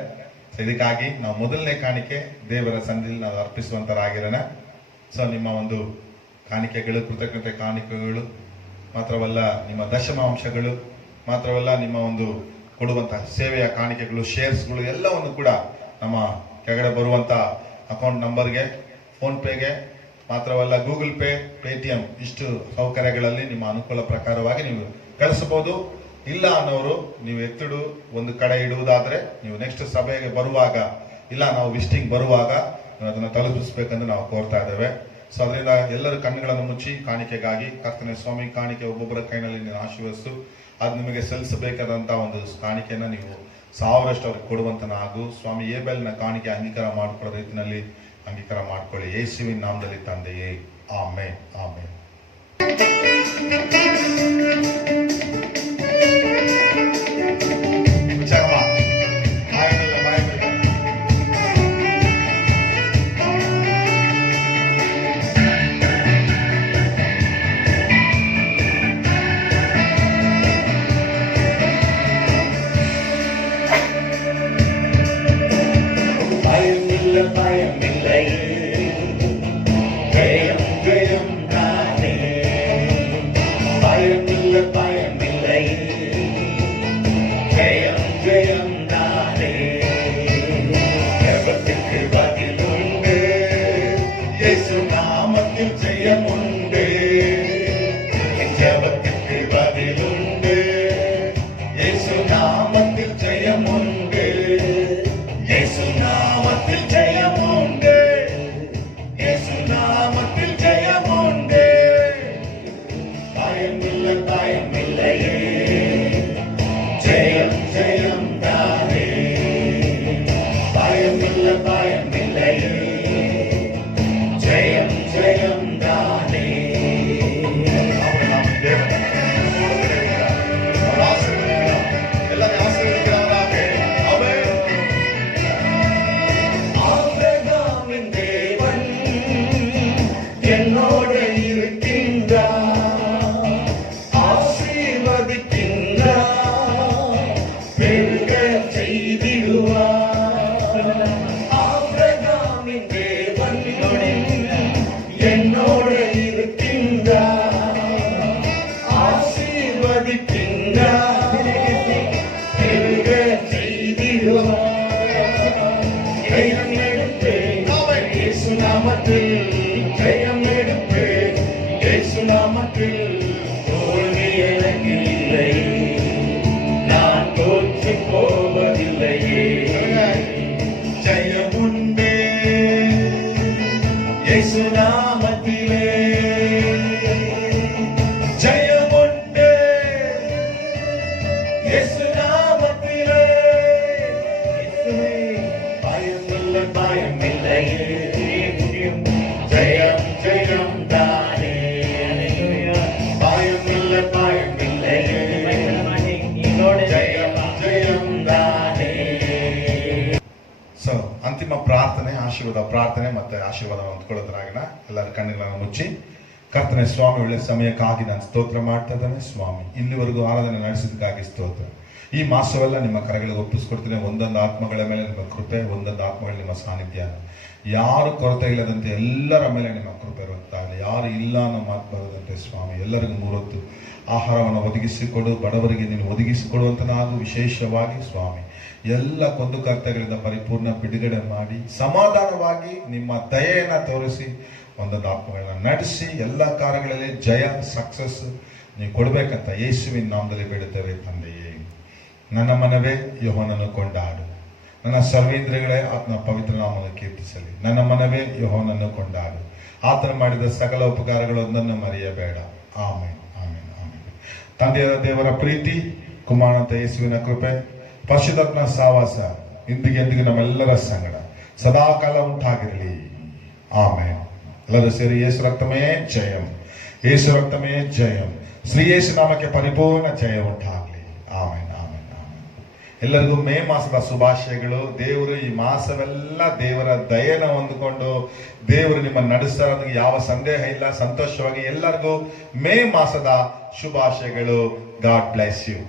ಇದಕ್ಕಾಗಿ ನಾವು ಮೊದಲನೇ ಕಾಣಿಕೆ ದೇವರ ಸನ್ನಿಧಿಯಲ್ಲಿ ನಾವು ಅರ್ಪಿಸುವಂತರಾಗಿರೋಣ. ಸೊ ನಿಮ್ಮ ಒಂದು ಕಾಣಿಕೆಗಳು, ಕೃತಜ್ಞತೆ ಕಾಣಿಕೆಗಳು ಮಾತ್ರವಲ್ಲ, ನಿಮ್ಮ ದಶಮಾಂಶಗಳು ಮಾತ್ರವಲ್ಲ, ನಿಮ್ಮ ಒಂದು ಕೊಡುವಂತಹ ಸೇವೆಯ ಕಾಣಿಕೆಗಳು, ಶೇರ್ಸ್ಗಳು ಎಲ್ಲವನ್ನು ಕೂಡ ನಮ್ಮ ಕೆಳಗಡೆ ಬರುವಂತ ಅಕೌಂಟ್ ನಂಬರ್ಗೆ, ಫೋನ್ ಪೇಗೆ ಮಾತ್ರವಲ್ಲ ಗೂಗಲ್ ಪೇ, ಪೇಟಿಎಂ ಇಷ್ಟು ಸೌಕರ್ಯಗಳಲ್ಲಿ ನಿಮ್ಮ ಅನುಕೂಲ ಪ್ರಕಾರವಾಗಿ ನೀವು ಕಳಿಸಬಹುದು. ಇಲ್ಲ ಅನ್ನೋರು ನೀವು ಎತ್ತಿಡು ಒಂದು ಕಡೆ ಇಡುವುದಾದ್ರೆ ನೀವು ನೆಕ್ಸ್ಟ್ ಸಭೆಗೆ ಬರುವಾಗ, ಇಲ್ಲ ನಾವು ವಿಸಿಟಿಂಗ್ ಬರುವಾಗ ನೀವು ಅದನ್ನು ತಲುಪಿಸಬೇಕಂದ್ರೆ ನಾವು ಕೋರ್ತಾ ಇದ್ದೇವೆ. ಸೊ ಅದರಿಂದ ಎಲ್ಲರ ಕಣ್ಣುಗಳನ್ನು ಮುಚ್ಚಿ ಕಾಣಿಕೆಗಾಗಿ ಕರ್ತನೆ ಸ್ವಾಮಿ ಕಾಣಿಕೆ ಒಬ್ಬೊಬ್ಬರ ಕೈನಲ್ಲಿ ನೀನು ಆಶೀರ್ವದಿಸು. ಅದು ನಿಮಗೆ ಸಲ್ಲಿಸಬೇಕಾದಂತಹ ಒಂದು ಕಾಣಿಕೆಯನ್ನ ನೀವು 1000ರಷ್ಟು ಅವ್ರಿಗೆ ಕೊಡುವಂತನಾಗು ಸ್ವಾಮಿ. ಏಬೆಲ್ನ ಕಾಣಿಕೆ ಅಂಗೀಕಾರ ಮಾಡಿಕೊಳ್ಳೋ ರೀತಿಯಲ್ಲಿ ಅಂಗೀಕಾರ ಮಾಡ್ಕೊಳ್ಳಿ ಯೇಸುವಿನ ನಾಮದಲ್ಲಿ ತಂದೆಯೇ, ಆಮೆನ್ ಆಮೆನ್. ಅಂತಿಮ ಪ್ರಾರ್ಥನೆ, ಆಶೀರ್ವಾದ ಪ್ರಾರ್ಥನೆ ಮತ್ತೆ ಆಶೀರ್ವಾದ ಹೊಂದ್ಕೊಳ್ಳೋದ್ರಾಗಿನ ಎಲ್ಲರ ಕಣ್ಣುಗಳನ್ನು ಮುಚ್ಚಿ. ಕರ್ತನೆ ಸ್ವಾಮಿ, ಒಳ್ಳೆ ಸಮಯಕ್ಕಾಗಿ ನಾನು ಸ್ತೋತ್ರ ಮಾಡ್ತಾ ಇದ್ದೇನೆ ಸ್ವಾಮಿ. ಇಲ್ಲಿವರೆಗೂ ಆರಾಧನೆ ನಡೆಸಿದಕ್ಕಾಗಿ ಸ್ತೋತ್ರ. ಈ ಮಾಸವೆಲ್ಲ ನಿಮ್ಮ ಕರೆಗಳಿಗೆ ಒಪ್ಪಿಸ್ಕೊಡ್ತೀನಿ. ಒಂದೊಂದು ಆತ್ಮಗಳ ಮೇಲೆ ನಿಮ್ಮ ಕೃಪೆ, ಒಂದೊಂದು ಆತ್ಮಗಳ ನಿಮ್ಮ ಸಾನ್ನಿಧ್ಯ, ಯಾರು ಕೊರತೆ ಇಲ್ಲದಂತೆ ಎಲ್ಲರ ಮೇಲೆ ನಿಮ್ಮ ಕೃಪೆ ಇರುತ್ತಾಗಲಿ. ಯಾರು ಇಲ್ಲ ಅನ್ನೋ ಮಾತು ಬರದಂತೆ ಸ್ವಾಮಿ, ಎಲ್ಲರಿಗೂ 3 ಹೊತ್ತು ಆಹಾರವನ್ನು ಒದಗಿಸಿಕೊಡು, ಬಡವರಿಗೆ ನೀನು ಒದಗಿಸಿಕೊಡುವಂತನಾಗು. ವಿಶೇಷವಾಗಿ ಸ್ವಾಮಿ, ಎಲ್ಲ ಕೊಂದುಕರ್ತಗಳಿಂದ ಪರಿಪೂರ್ಣ ಬಿಡುಗಡೆ ಮಾಡಿ ಸಮಾಧಾನವಾಗಿ ನಿಮ್ಮ ದಯೆಯನ್ನು ತೋರಿಸಿ ಒಂದೊಂದು ಆತ್ಮಗಳನ್ನ ನಡೆಸಿ ಎಲ್ಲ ಕಾರ್ಯಗಳಲ್ಲಿ ಜಯ, ಸಕ್ಸಸ್ ನೀವು ಕೊಡಬೇಕಂತ ಯೇಸುವಿನ ನಾಮದಲ್ಲಿ ಬೇಡುತ್ತೇವೆ ತಂದೆಯೇ. ನನ್ನ ಮನವೇ ಯೆಹೋವನನ್ನು ಕೊಂಡಾಡು, ನನ್ನ ಸರ್ವೇಂದ್ರಿಯಗಳೇ ಆತನ ಪವಿತ್ರ ನಾಮವನ್ನು ಕೀರ್ತಿಸಲಿ. ನನ್ನ ಮನವೇ ಯೆಹೋವನನ್ನು ಕೊಂಡಾಡು, ಆತನು ಮಾಡಿದ ಸಕಲ ಉಪಕಾರಗಳೊಂದನ್ನು ಮರೆಯಬೇಡ. Amen, amen, amen. ತಂದೆಯಾದ ದೇವರ ಪ್ರೀತಿ, ಕುಮಾರನಂತ ಯೇಸುವಿನ ಕೃಪೆ, ಪರಿಶುದ್ಧಾತ್ಮನ ಸಹವಾಸ ಇಂದಿಗೆಂದಿಗೂ ನಮ್ಮೆಲ್ಲರ ಸಂಗಡ ಸದಾಕಾಲ ಉಂಟಾಗಿರಲಿ. ಆಮೆನ್. ಎಲ್ಲರೂ ಸೇರಿ ಯೇಸು ರಕ್ತಮೇ ಜಯಂ, ಯೇಸು ರಕ್ತಮೇ ಜಯಂ. ಶ್ರೀ ಯೇಸು ನಾಮಕ್ಕೆ ಪರಿಪೂರ್ಣ ಜಯ ಉಂಟಾಗಲಿ. Amen, amen, amen. ಎಲ್ಲರಿಗೂ ಮೇ ಮಾಸದ ಶುಭಾಶಯಗಳು. ದೇವರು ಈ ಮಾಸವೆಲ್ಲ ದೇವರ ದಯೆನ ಹೊಂದಿಕೊಂಡು ದೇವರು ನಿಮ್ಮನ್ನು ನಡೆಸ್ತಾರೆ ಅನ್ನೋದಕ್ಕೆ ಯಾವ ಸಂದೇಹ ಇಲ್ಲ. ಸಂತೋಷವಾಗಿ ಎಲ್ಲರಿಗೂ ಮೇ ಮಾಸದ ಶುಭಾಶಯಗಳು. God bless you.